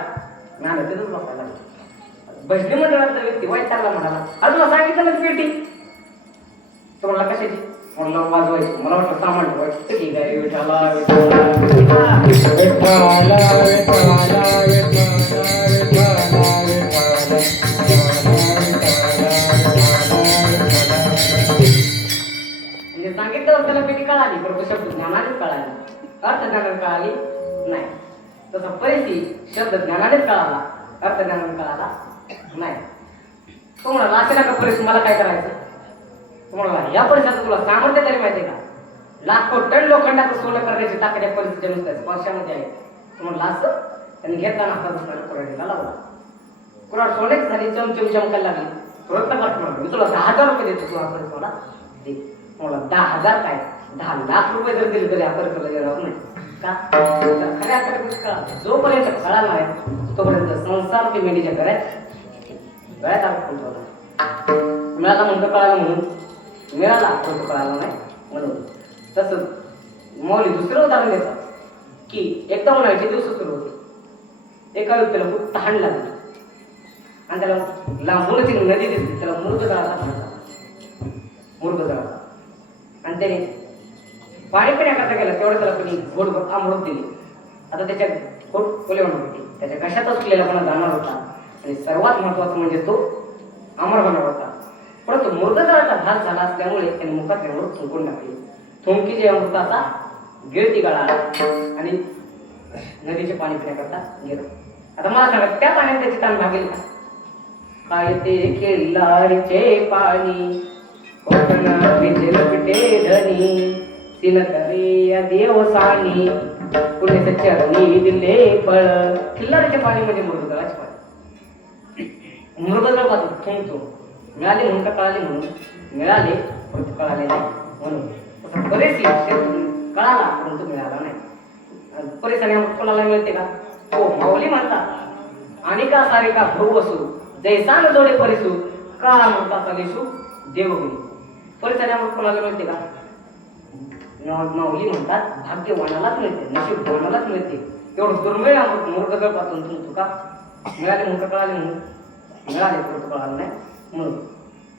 नाही तिथंच बसायला लागलं. भजनी मंडळाचा व्यक्ती वाईट चालला म्हणाला, अरे तुला सांगितलं ना पेटी? तो म्हणला कशाची? म्हणलं वाजवायची. मला वाटतं सामान ठेवायचं. ठीक आहे, विठाला म्हणजे सांगितल्यावर त्याला पेटी कळाली, बरोबर शब्द ज्ञानानेच कळाली, अर्थ ज्ञानाने कळाली नाही. तसं परिस्थिती शब्द ज्ञानानेच कळाला, अर्थ ज्ञानाने कळाला नाही. तो म्हणाला, असे नका परिस्थिती, मला काय करायचं? तुम्हाला या परिसरात तुला सामर्थ्य तरी माहितीये का? लाखो टन लोखंडाचं सोनं करण्याची ताकद या परिस्थितीच्या नुसत्याच वर्षामध्ये आहे. तुम्हाला असं त्यांनी घेताना हातात असणाऱ्या कुऱ्हाडीला लावला. कुऱ्हाड सोन्याची झाली, चमचम चमकायला लागली. प्रयत्न करतो म्हणतो, मी तुला 10,000 रुपये देतो, तुला परिसर मला दे. मला 10,000 काय 10 लाख रुपये जर दिले तरी या परिसराला येणार नाही का? खऱ्या अर्थाने जोपर्यंत कळाला आहे तोपर्यंत संसार ते मेंढीच्या गळ्यात आपण मिळाला म्हणतो कळाला म्हणून मिळाला तो कळाला नाही म्हणून. तसंच मौली दुसरं उदाहरण देतात की एकदा उन्हाळ्याचे दिवस सुरू होते. एका व्यक्तीला खूप तहान लागली आणि त्याला लांबूनच एक नदी दिसते, त्याला मृत गळाचा म्हणायचा. मूर्ख झाला आणि त्याने पाणी पिण्याकरता गेला तेवढं त्याला कोणी गोड अमृत दिली. आता त्याच्या खोट खोले होणार होती, त्याच्या कशातच खुलेलापणा जाणार होता आणि सर्वात महत्वाचं म्हणजे तो अमर होणार होता. परंतु मूर्खजळाचा भास झाला असल्यामुळे त्याने मुखात अमृत थुंकून टाकले. थुंकीचे अमृताचा गिळती गळाला आणि नदीचे पाणी पिण्याकरता गेलो. आता मला सांगा त्या पाण्यात त्याची ताण भागेल का? काय ते खेळाडीचे पाणी कोकणा विटे धनी तिन करे देवसानी पुणे चरणी दिले फळ. खिल्लारीचे पाणी म्हणजे मृगजळाचे पाणी. मृगजळ पाहतो थुंकतो. मिळाले म्हणून का कळाले म्हणून मिळाले परंतु कळाले नाही म्हणून बरेचसे कळाला परंतु मिळाला नाही. परिसर कोणाला मिळते का? हो माऊली म्हणतात आणि का सारे का भाऊ असू जैसा न जोडे परिसू का म्हणतात लेसू देवगुणी. परिसर कोणाला मिळते का? माऊली म्हणतात भाग्यवानालाच मिळते, नशीबवानालाच मिळते. एवढं दुर्मिळ मूर्खजळ पासून तुका मिळाले म्हणून कळाले म्हणून मिळाले परंतु कळालं नाही म्हणून.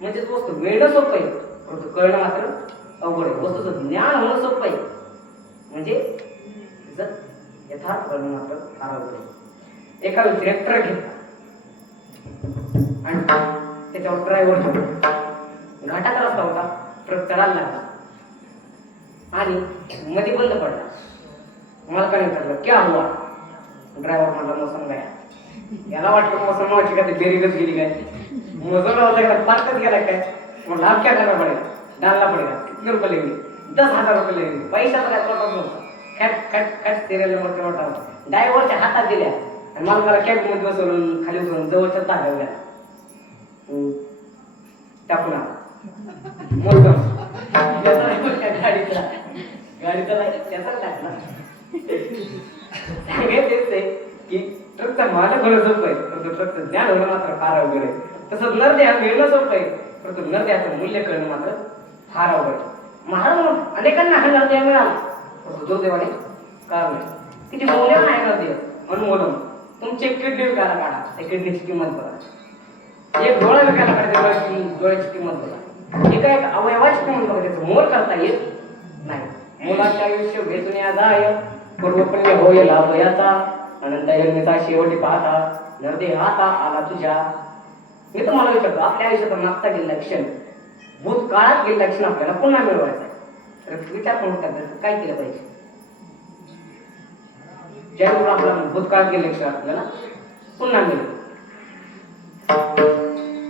म्हणजेच वस्तू मिळणं सोपं आहे परंतु कळणं मात्र अवघड आहे. वस्तूचं ज्ञान होणं सोपं आहे म्हणजे यथार्थ कळणं मात्र फार अवघड आहे. एका ट्रॅक्टर घेतला आणि त्याच्यावर ड्रायव्हर ठेवला. घाटाचा रस्ता होता, ट्रक चढायला लागला आणि मध्ये बंद पडला. मालकाने विचारलं क्या हुआ? ड्रायव्हर म्हणला मोसम गया. याला वाटलं मोसम व्हायची का ते बेरीगच गेली काय, मोसम होता का पार्कच गेला काय. म्हणलं आप क्या करना पडेगा? डालना पडेगा. कितने रुपये लेंगे? 10,000 रुपये लेंगे. पैशाचा काय प्रॉब्लेम नव्हता. खॅट खॅट खॅट सिरियल मोठ्या मोठा ड्रायव्हरच्या हातात दिल्या आणि मालकाला कॅब मध्ये बसवून खाली बसवून जवळच्या जागा टाकून आला. गाडीचा त्याचाच टाकला. सांगायचेच आहे की ट्रकचा मालक होणं सोपं आहे परंतु ट्रकचं ज्ञान होणं मात्र फार अवघड आहे. तसंच नरदेहा मिळणं सोपं आहे परंतु नरदेहाचं मूल्य कळणं मात्र फार अवघड आहे. महाराज अनेकांना हा नरदेह मिळाला परंतु दुर्दैवाने कारण नाही. किती मौल्यवान आहे नरदेह म्हणून मोलम. तुमची एक किडनी विकायला काढा, त्या किडनीची किंमत बघा. एक डोळा विकायला काढा, डोळ्याची किंमत बघा. एका एक अवयवाची किंमत बघा, त्याचं मोल करता येत नाही. मुलाचे आयुष्य वेचून या जाय पूर्वपुण्य होय लाभ याचा अनंत यज्ञाचा शेवटी पाहता नरदेह आता आला तुझ्या. मी तुम्हाला विचारतो आपल्या आयुष्याचा मागचा गेलेला क्षण भूतकाळात गेलेला क्षण आपल्याला पुन्हा मिळवायचा आहे तर विचार करून करण्याचं काय केलं पाहिजे? ज्यावेळी आपला भूतकाळात गेले क्षण आपल्याला पुन्हा मिळेल.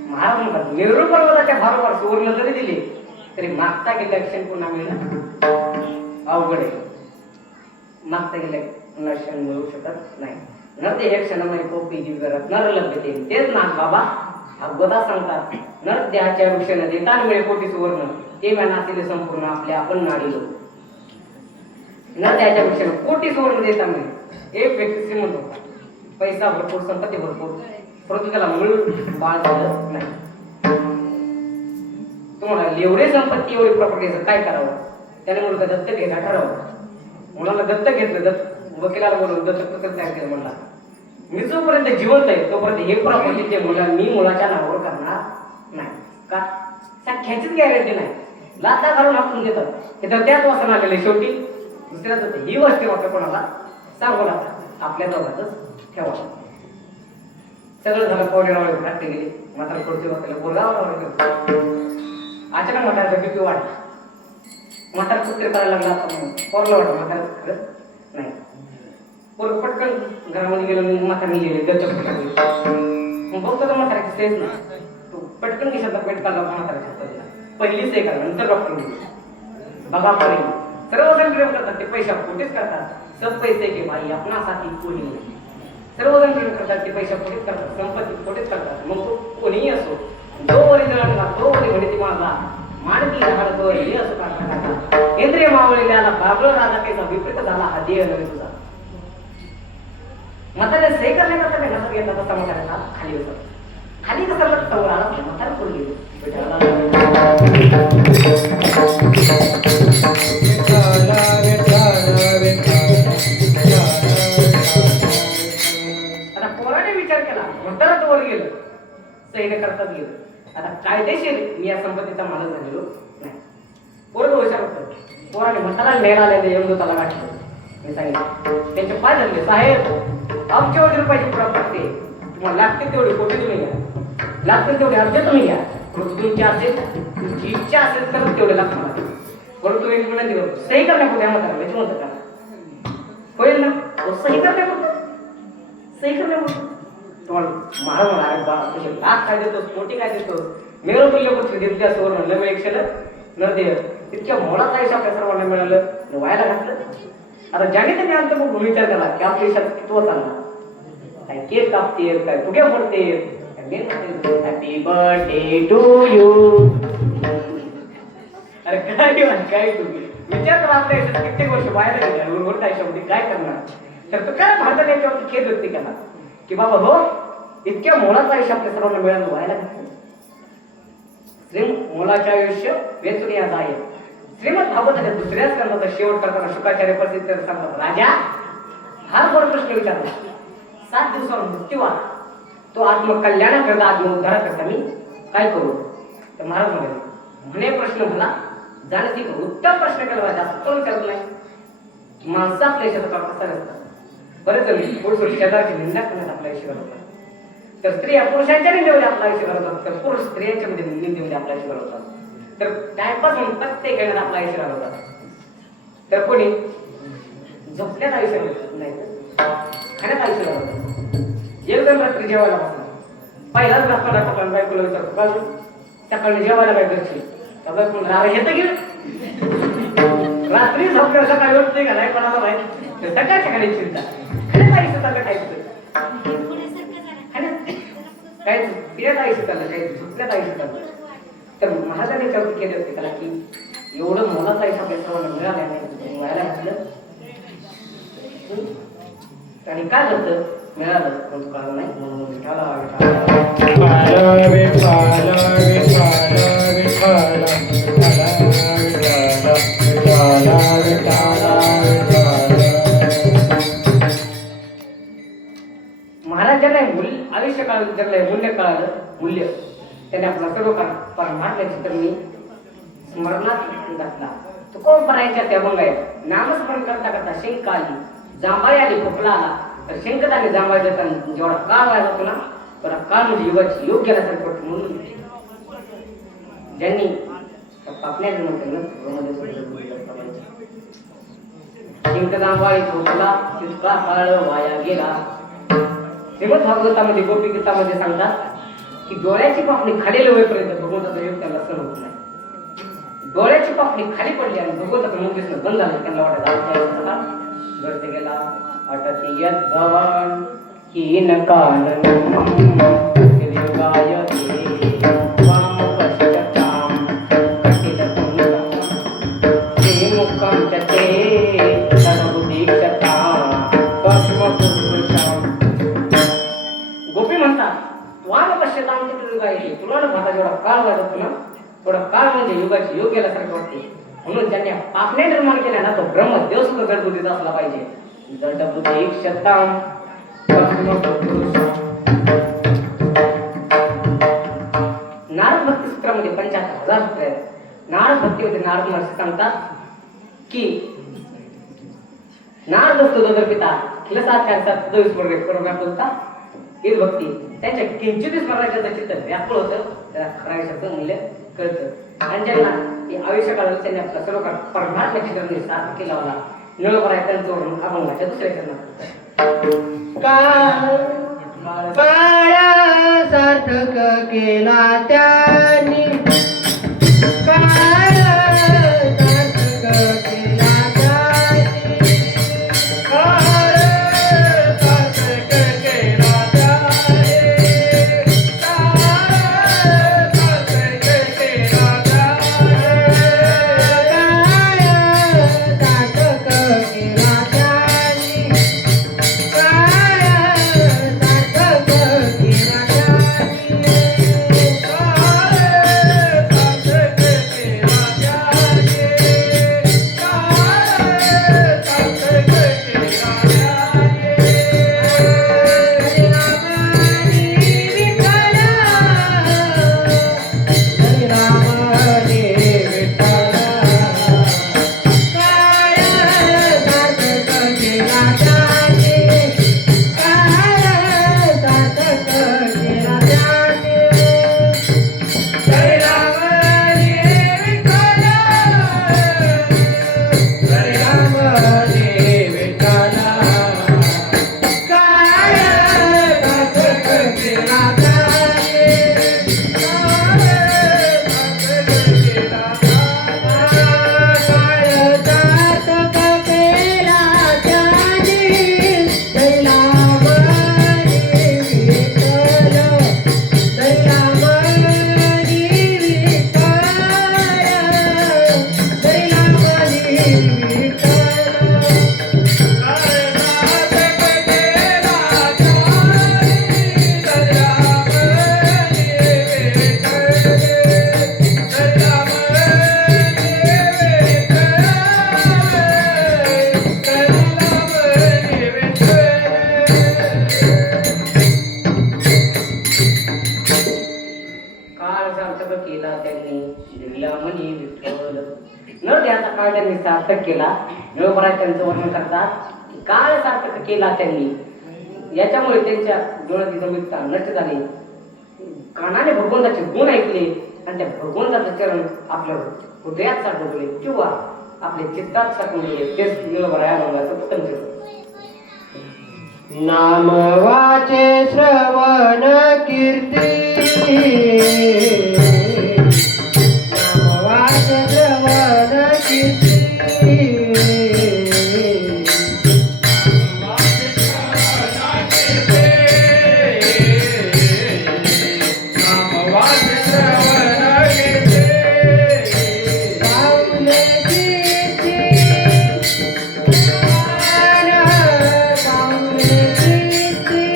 महाराज म्हणतात नेहरू पर्वताच्या भारोभार सुवर्ण जरी दिले तरी मागचा गेलेला क्षण पुन्हा मिळणं अवघड आहे. मागचा गेलेला क्षण मिळू शकत नाही. नरते हे क्षणामध्ये कोपी जीव करत नर लभ्यते. तेच नाथ बाबा भागवता सांगतात नर देहाच्या वृक्षाने देतान मिळे कोटी सुवर्ण ते नासिले संपूर्ण आपल्या आपण नाडिलो. नर देहाच्या वृक्षाने कोटी सुवर्ण देता मिळे. एक व्यक्ती श्रीमंत होता, पैसा भरपूर, संपत्ती भरपूर, परंतु त्याला मूळ बाळ झालं नाही. तुम्हाला एवढे संपत्ती एवढी प्रॉपर्टीचं काय करावं? त्याने मुलगा दत्तक घ्यायला ठरवलं. मुलाला दत्तक घेतलं, वकिलाला बोलवून दत्तक पत्र तयार केलं. म्हणला मी जोपर्यंत जिवंत आहे तोपर्यंत हे प्रॉपर्टी ते मी मुलाच्या नावावर करणार नाही. का? सख्याचीच गॅरंटी नाही. लाथा घालून हाकून देतात हे तर त्याच वासना आलेले. शेवटी दुसऱ्याच ही वस्ती मात्र कोणाला सांगू नका, आपल्या दोघातच ठेवा. सगळं झालं. पौर्णिमावर घातले गेले. म्हातारा पुढचे वाचले बोलावर अचानक म्हाताऱ्याचा बीपी वाढला. म्हातारा कुठे करायला लागला. पौरला वाटलं म्हातारा खरंच नाही. पोर पटकन घरामध्ये गेलं. म्हातारा गेले दत्तक मग बघतो तर म्हाताऱ्याची सेन्स नाही. तो पटकन घेशात पेट काढला म्हाताऱ्याच्या हातात. पहिलीच एक नंतर डॉक्टर बघा पडेल. सर्वजण प्रेम करतात ते पैसा खोटेच करतात. सब पैसे के भाई आपणासाठी कोणी नाही. सर्वजण प्रेम करतात ते पैसा खोटेच करतात, संपत्ती खोटेच करतात. मग तो कोणीही असो, जो वरी जळला तो वरी घडती माझा मानकी राहणार तो हे असो काढता. इंद्रिय मावळीला बाबळ राजा कैसा विपरीत झाला हा देह नव्हे तुझा. म्हातारे सही करण्याकरता काय नसत घेतला तसा म्हाताऱ्याचा खाली होता. खाली कसा समोर आला म्हातारा पुढे गेलो. आता पोराने विचार केला म्हातारा वर गेलं, सही करताच गेलं. आता कायदेशीर मी या संपत्तीचा मालक झालेलो नाही. पोराने मसाला न्यायला आलेले यमदूताला गाठलं. मी सांगितलं त्यांचे पाय धरले, साहेब आमच्या एवढी रुपयाची पुरा पडते, तुम्हाला लागते तेवढी कोटी तुम्ही घ्या, लागते तेवढे अर्धे तुम्ही घ्या, परंतु तुमची असेल तुमची इच्छा असेल तर तेवढे लागतं मला. परंतु एक विनंती करतो, सही करण्यापुढे द्या म्हणता याची म्हणतात का होईल ना, सही करण्यापुढे सही करण्यापुढे तुम्हाला महाराज म्हणा, अरे बा तुझे लाख काय देतोस, कोटी काय देतोस, मेरो तुल्य पुत्र दिवशी असं म्हणलं मी एकशेला न दे, इतक्या मोलाचा आयुष्य आपल्या सर्वांना मिळालं, व्हायला घातलं. आता ज्याने त्यांनी आमचा खूप विचार केला की आपल्या देशात किती चालला, काय केक कापते, काय फुगे फोडते, हॅपी बर्थडे टू यू. अरे काय तुम्ही विचार करा, आपल्या देशात कित्येक वर्ष व्हायला गेल्या उर्वरित आयुष्यामध्ये काय करणार. तर तो काय भारताने याच्यावरती खेद व्यक्त केला की बाबा हो इतक्या मोलाचं आयुष्य आपल्या सर्वांना मिळालं, व्हायला घातलं. मोलाचे आयुष्य वेचून याचं आहे. श्रीमद भागवताच्या दुसऱ्या स्कंदाचा शेवट करताना शुकाचार्य प्रसिद्ध सांगतात, राजा हा बरोबर प्रश्न विचारला, 7 दिवसावर मृत्यू आला, तो आत्मकल्याणाकरता आत्मउद्धाराकरता मी काय करू. तर महाराज म्हणे प्रश्न मला जाण्याची उत्तम प्रश्न केला पाहिजे, असं कोण विचारत नाही. माणसं आपल्या शेतात कसा असतात, बरेच जण पुरुष शेजारची निंदा करण्यात आपल्या आयुष्य घडवतात, तर स्त्रिया पुरुषांच्या निंदेमध्ये आपलं आयुष्य घडवतात, तर पुरुष स्त्रियांच्या मध्ये निंदेमध्ये आपलं आयुष्य घडवतात, तर टाइमपास म्हणून प्रत्येक वेळेला आपलं आयुष्य घडवतात. तर कोणी झोपण्यात आयुष्य घडवत नाही, खाण्यात आयुष्य घडवतात. एकदम रात्री जेवायला बसला, पहिलाच नाश्ता टाकला, बायकोला विचारतो बाजू सकाळी जेवायला काय करशील, तर बायको रात्री येतं गेलं, रात्री झोपल्या सकाळी उठते का नाही कोणाला माहिती, सकाळच्या सकाळी चिंता खाण्यात आयुष्य चाललं काय काय पिण्यात आयुष्य चाललं, काही झोपण्यात आयुष्य चाललं. तर महाराजांनी कौतुक केले होते त्याला की एवढं मोलाचं आयुष्य आपल्या सर्वांना मिळालं व्हायला घातलं, आणि काय झालं मिळालं पण कारण नाही म्हणून महाराजांना आयुष्य काळ जगलंय, मूल्य कळालं, मूल्य त्याने आपला सर्व परमात्म्याची तर मी स्मरणात घातला. तो कोण परायच्या त्या मग आहे नामस्मरण करता करता शेंक आली, जांभळी आली, खोकला आला, तर शेंकत आणि जांभळी देताना जेवढा काळ व्हायला होतो ना तेवढा काळ म्हणजे युगाची योग गेल्यासारखं वाटतं. म्हणून ज्यांनी पापण्यात शेंक जांभळी खोकला तितका काळ वाया गेला. श्रीमद भागवतामध्ये गोपी गीतामध्ये सांगतात की डोळ्याची पापणी खाली होईपर्यंत भगवंताचा योग त्यांना सहन होत नाही. डोळ्याची पापणी खाली पडली आणि भगवंताचं मुख दिसणं बंद झालं, त्यांना वाटत घडते गेला अटती यद भवन हीन कानन गोपी म्हणतात वाम पश्यताम युगा येते, तुला भाता जेवढा काळ वाटतो ना थोडा काळ म्हणजे युगाची योग गेल्यासारखं वाटते. म्हणून ज्यांनी पापण्या निर्माण केल्या ना तो ब्रह्मदेव सुद्धा जडबुद्धीचा असला पाहिजे. जडबुद्धी क्षताम नारद भक्ती सूत्रामध्ये 75,000 सूत्र आहेत. नारद भक्तीमध्ये नारद महर्षी सांगतात की नारद स्तोत्र पिता खिलसाचार्याचा 27 वर्ग बोलता हीच भक्ती त्यांच्या किंचित स्मरणाच्या चित्त व्याकुळ होतं, त्याला खऱ्या आयुष्याचं मूल्य कळतं. आणि ज्यांना आयुष्य काळात त्यांनी आपला सर्व परमात्म्याची जर्नी सार्थ केला होता निळोबरा त्यांचं वर्णन अभंगाच्या दुसऱ्या चरणात काळ सार्थक केला त्यांनी, काळ सार्थक केला त्यांनी, काळ सार्थक केला त्यांनी, काळ सार्थक केला त्यांनी, काळ सार्थक केला त्यांनी, काळ सार्थक केला त्यांनी, काळ काळ सार्थक केला त्यांनी दिला म्हणे विठ्ठल. न द्याचा काळ त्यांनी सार्थक केला. निळोपराज त्यांचं वर्णन करतात की काळ सार्थक केला त्यांनी. याच्यामुळे त्यांच्या डोळ्याची गंभीरता नष्ट झाली. कानाने भगवंताचे गुण ऐकले आणि त्या भगवंताचं चरण आपल्या हृदयात साठवले किंवा आपल्या चित्तात साठवले. तेच निळोपरायाचं पतन केलं. नाम वाचे श्रवण कीर्ती, नाम वाचे श्रवण कीर्ती, पावले कीर्ती, पावले कीर्ती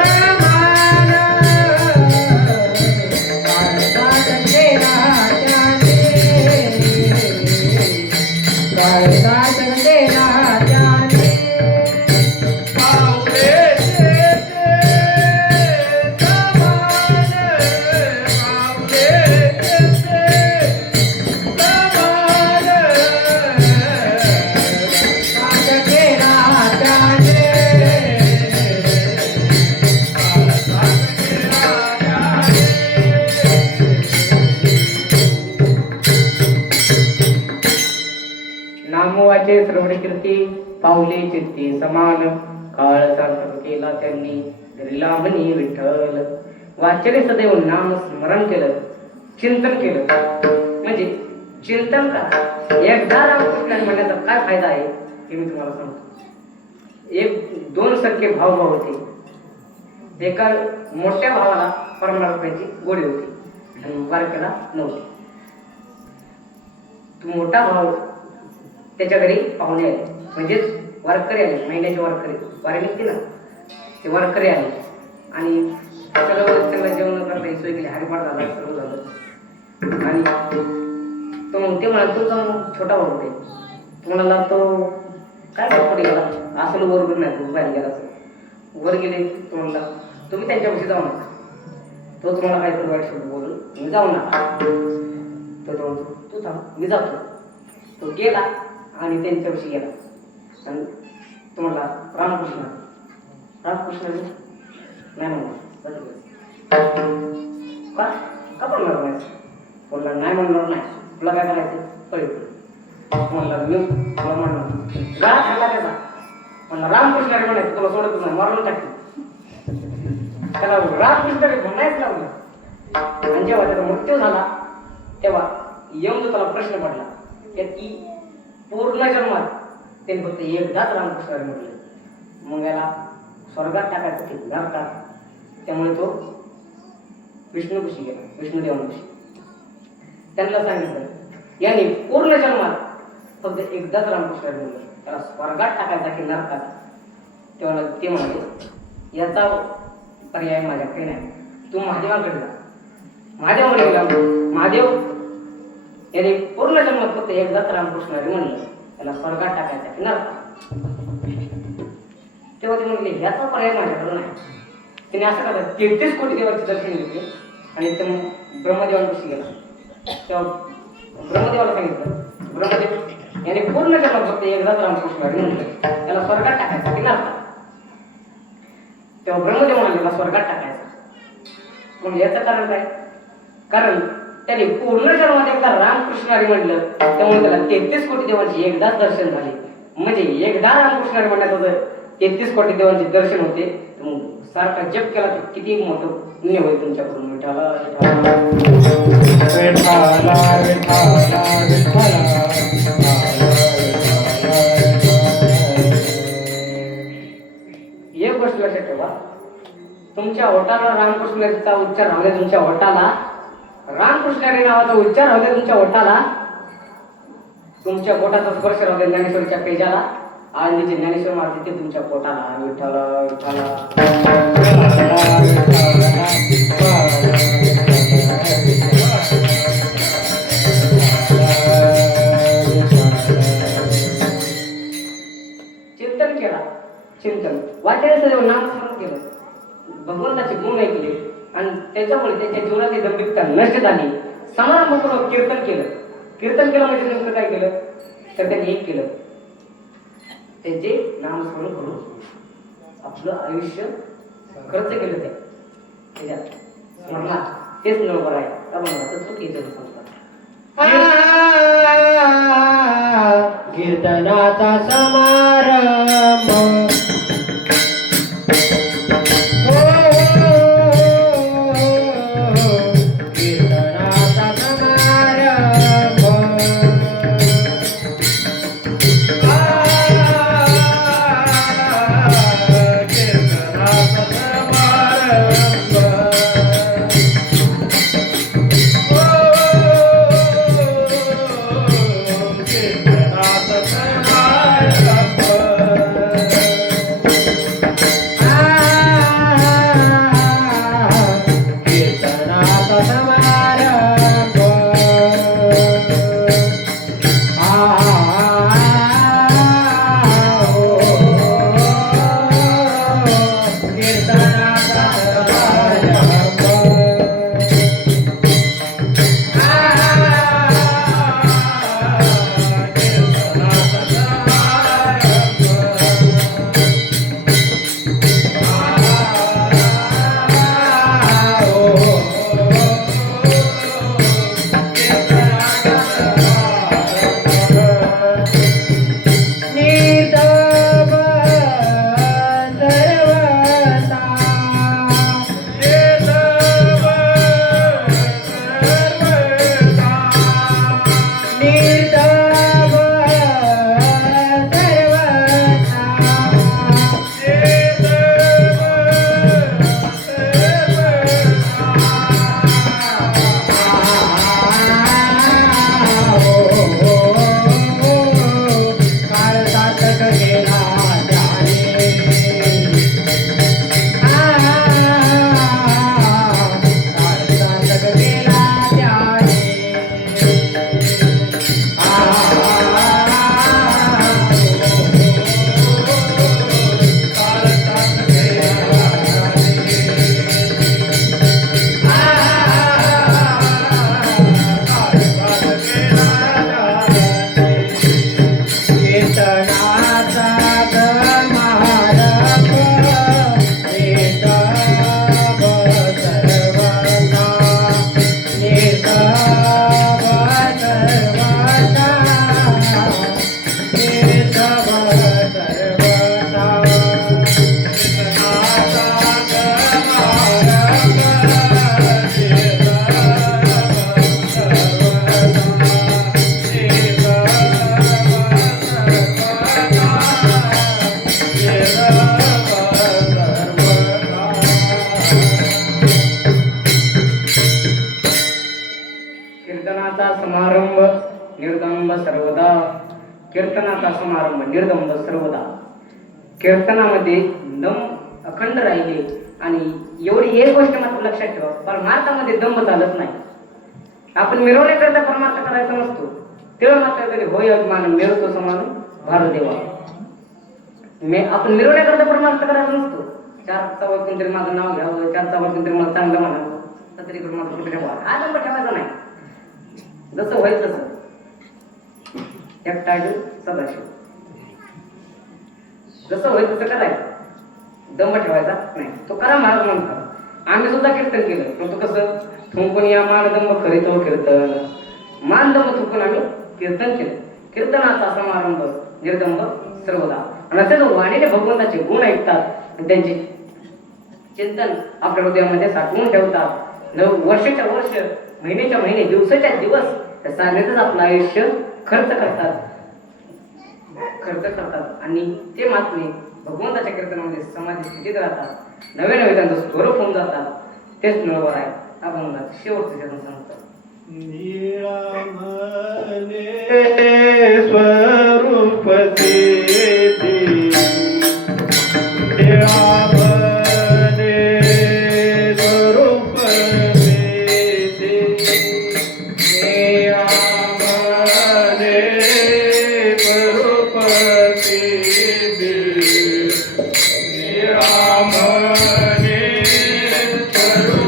समान, काळजात केला त्याने, काळजात केला त्याने. नामवाचे श्रवण कीर्ती पावले चित्ती समान. काळ सार्थक केला त्यांनी धरला म्हणे विठ्ठल. वाचले सदैव नाम स्मरण केलं, चिंतन केलं. म्हणजे चिंतन का एकदा रामकृष्ण म्हणण्याचा काय फायदा आहे ते मी तुम्हाला सांगतो. एक दोन सख्खे भाव होते. एका मोठ्या भावाला परमार्थाची गोडी होती आणि बारक्याला नव्हती. तो मोठा भाव त्याच्या घरी पाहुणे आले, म्हणजेच वारकरी आले. महिन्याचे वारकरी वारी निघते ना, ते वारकरी आले आणि सर्व त्यांना जेवण करता सोय केली. हरिपाठ झाला, सर्व झालं. आणि ते म्हणाला तुमचा छोटा भाऊ होते. तो म्हणाला तो काय पुढे गेला असं बरोबर नाही, तो बाहेर गेला असं वर गेले. तो म्हणला तुम्ही त्यांच्यापाशी जाऊ नका, तो तुम्हाला काहीतरी वाईट शब्द बोलून मी जाऊ नका. तर तो म्हणतो तू थांब मी जातो. तो गेला आणि त्यांच्यापाशी गेला आणि तुम्हाला रामकृष्ण रामकृष्ण नाही म्हणणार का का म्हणणार नाही. बोलला नाही म्हणणार नाही, तुला काय करायचं कळलं. म्हणला मी मला म्हणणार जा खाल्ला त्याचा. म्हणला रामकृष्ण रे म्हणायचं, तुला सोडतच नाही, मारून टाकली. त्याला रामकृष्ण रे म्हणायच लावलं. आणि जेव्हा त्याचा मृत्यू झाला तेव्हा यमदूताला प्रश्न पडला की पूर्ण जन्मात त्यांनी फक्त एकदाच रामकृष्ण म्हटलं, मग याला स्वर्गात टाकायचं की नरकात. त्यामुळे तो विष्णूपाशी गेला, विष्णुदेवांपाशी. त्यांना सांगितलं यांनी पूर्ण जन्मात फक्त एकदाच रामकृष्ण म्हटलं, त्याला स्वर्गात टाकायचा की नरकात. तेव्हा ते म्हणाले याचा पर्याय माझ्याकडे नाही, तू महादेवाकडे जा. महादेवाकडे गेला. महादेव याने पूर्ण जन्मात फक्त एकदाच रामकृष्ण म्हणलं, त्याला स्वर्गात टाकायचा की नरकात. तेव्हा ते म्हणले ह्याचा पर्याय माझ्याकडे नाही. त्याने असं करता 33 कोटी देवाचे दर्शन घेतले आणि ते ब्रह्मदेवांपाशी गेला. तेव्हा ब्रह्मदेवाला सांगितलं ब्रह्मदेव याने पूर्ण जन्मात फक्त एकदाच रामकृष्ण म्हणलं, त्याला स्वर्गात टाकायचा की नरकात. तेव्हा ब्रह्मदेव म्हणाले स्वर्गात टाकायचा. मग याचं कारण काय? कारण त्याने पूर्ण जन्मात एकदा रामकृष्णारी म्हणलं, त्यामुळे त्याला 33 कोटी देवांचे एकदाच दर्शन झाले. म्हणजे एकदा रामकृष्णारी म्हणण्याचं जर 33 कोटी देवांचे दर्शन होते तर मग सारखा जप केला तर किती मोठं पुण्य होईल तुमच्याकडून. विठाला एक गोष्ट लक्षात ठेवा, तुमच्या ओठाला रामकृष्णाचा उच्चार राहू, तुमच्या ओठाला रामकृष्ण नावाचा उच्चार होते तुमच्या ओठाला, तुमच्या पोटाचा स्पर्श राहतो ज्ञानेश्वरीच्या पेजाला आळंदीचे ज्ञानेश्वर मारते ते तुमच्या पोटाला विठ्ठला विठ्ठला चिंतन केला चिंतन वाचायचं नामस्मरण केलं भगवंताचे गुण ऐकले आणि त्याच्यामुळे त्याच्या जीवनातली दंभिकता नष्ट झाली समारंभपूर्वक कीर्तन केलं म्हणजे नेमकं काय केलं तर त्यांनी एक केलं त्याचे नामस्मरण करून आपलं आयुष्य खर्च केलं त्याच्यात स्मरणात तेच नवबर आहे का म्हणा चुकीचं सांगतात कीर्तनाचा समारंभ कीर्तनाचा समारंभ कीर्तनाचा समारंभ निर्दंब सर्वदा. कीर्तनामध्ये दम अखंड राहिले. आणि एवढी एक गोष्ट मात्र लक्षात ठेवा, परमार्थामध्ये दंभ चालत नाही. आपण मिरवण्याकरता परमार्थ करायचा नसतो, तेव्हा मात्र तरी होय अभिमान मिळवतो समान भारदेवा. आपण मिरवण्याकरता परमार्थ करायचा नसतो. चार चौघात कोणतरी माझं नाव घ्यावं, चार चौघात कोणतरी मला चांगलं म्हणावं, तरी माझं कुठे ठेवा, हा दंभ ठेवायचा नाही. जसं व्हायचं तसं एकटा सदाशिव, जसं होईल तसं करायचं, दंभ ठेवायचा नाही. तो करा महाराज म्हणतात. आम्ही सुद्धा कीर्तन केलं, पण तो कसं थुंकून या मान दंभ करीतो कीर्तन, मान दंभ थुंकून आम्ही कीर्तन केलं. कीर्तनाचा समारंभ निर्दंभ सर्वदा. आणि असेच वाणीने भगवंताचे गुण ऐकतात, त्यांचे चिंतन आपल्या हृदयामध्ये साठवून ठेवतात. वर्षाच्या वर्ष, महिन्याच्या महिने, दिवसाच्या दिवस त्या साधनेतच आपलं आयुष्य खर्च करतात आणि ते महात्मे भगवंताच्या कीर्तनामध्ये समाधी स्थितीत राहतात. नवे नवे त्यांचं स्वरूप होऊन जातात. तेच नवबर आहे. अभंगात शेवटचं चरण सांगतात. स्वरूप सिद्धी निळामने स्वरूप सिद्धी निळामने स्वरूप सिद्धी निळामने स्वरूप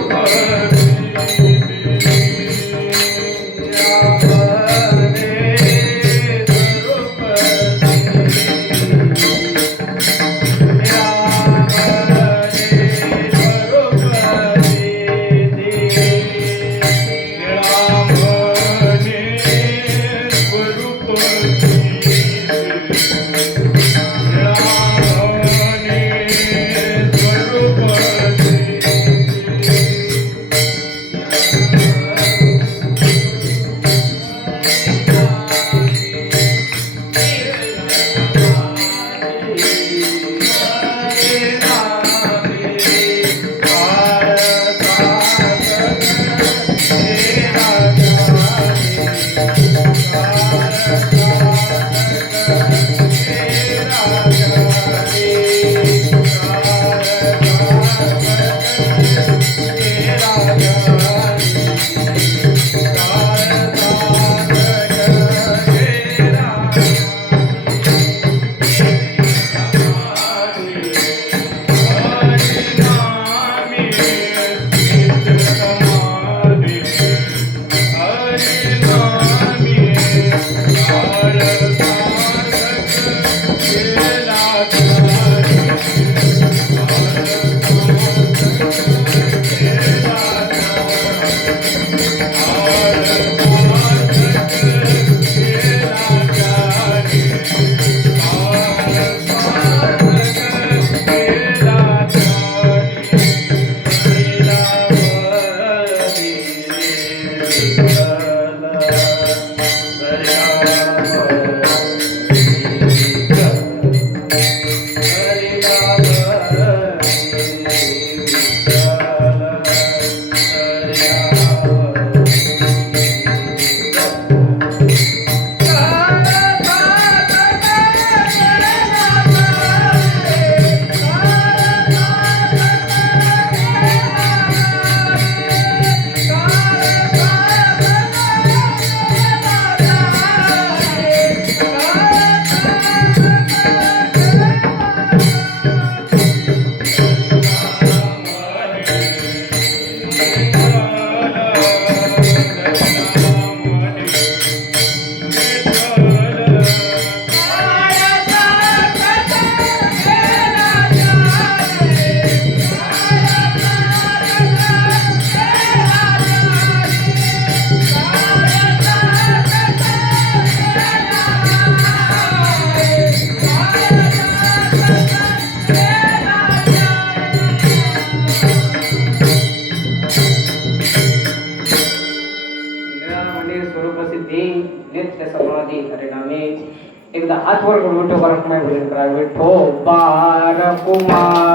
एकदा हात वर करून विठो बारकुमाई भजन करा. विठो बारकुमाई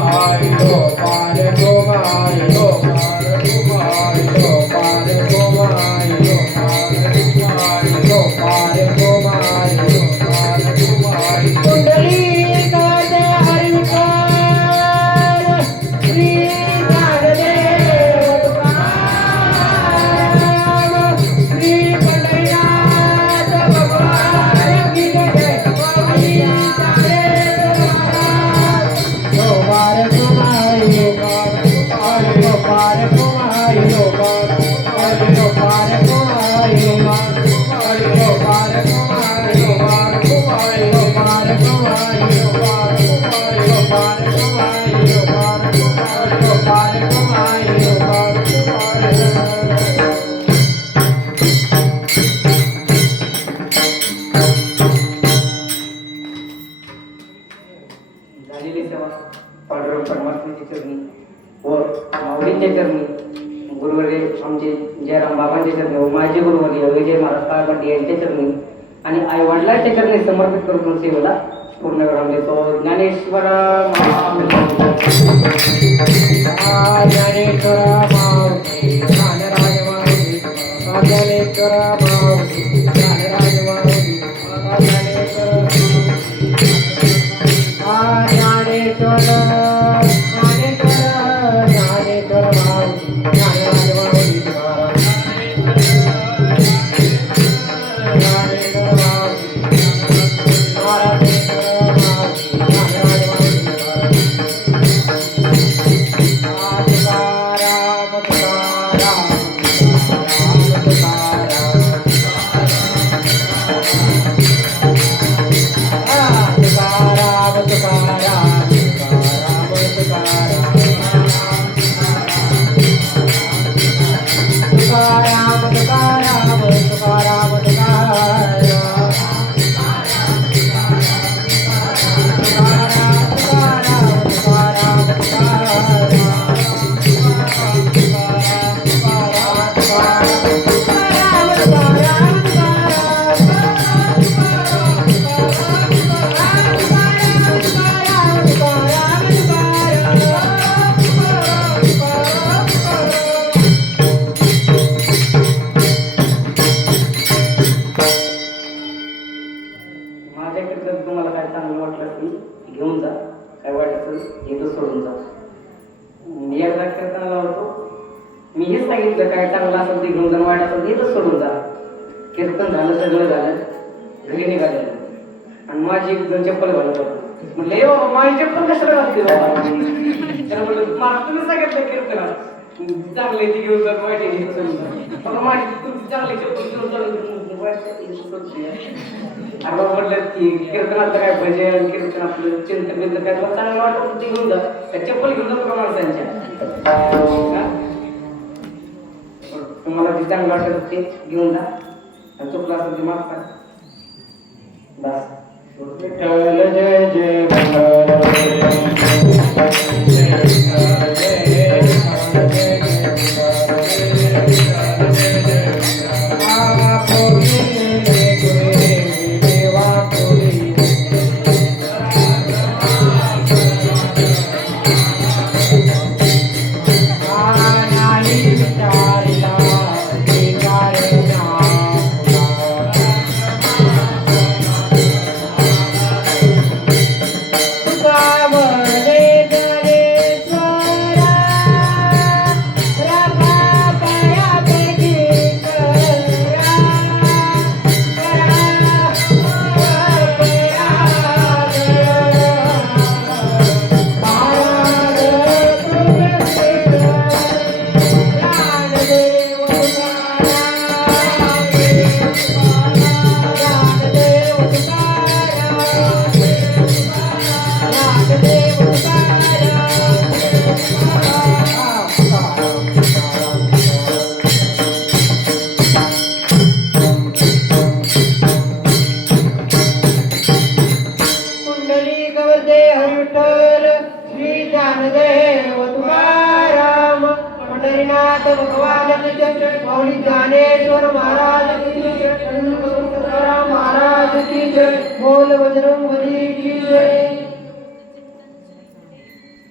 Bye. आमचे जयराम बाबांच्या चरणी, माझे गुरुवर्य विजय महाराज काळापट्टी यांच्या चरणी आणि आई वडिलांच्या चरणी समर्पित करून सेवेला पूर्ण विराम देतो. ज्ञानेश्वर ज्ञानेश्वर माऊली ज्ञानराज माऊली ज्ञानेश्वर माऊली ज्ञानराज माऊली ज्ञानेश्वर ज्ञानेश्वर ज्ञानेश्वर माऊली ज्ञानराज माऊली घेऊन जा, काय वाटत असेल इथं सोडून जा. मी एकदा कीर्तनाला होतो, मी हेच सांगितलं काय चांगलं असेल ते घेऊन जा, वाईट असेल ते इथंच सोडून जा. कीर्तन झालं, सगळं झालं, घरी निघालेलं आणि माझी एक जण चप्पल घालत होतं. म्हणलं ए बाबा माझी चप्पल कशाला घालते बाबा? त्याला म्हणलं मला तुम्ही सांगितलं कीर्तनात चांगले ते घेऊन जा, वाईट आहे इथं सोडून जा. बाबा माझी तुमची चांगली चप्पल घेऊन जा, अरे म्हटलं की कीर्तनातलं काय भजन कीर्तन आपलं चिंतन बिंतन काय तुला चांगलं वाटत ते घेऊन जा, त्या चप्पल घेऊन जा माणसांच्या. तुम्हाला जे चांगलं वाटत ते घेऊन जा, चुकलं असेल ते माफ करा. बस. जय जय माऊली ज्ञानेश्वर महाराज की जय, महाराज की जय, बोल बजरंग बली की जय.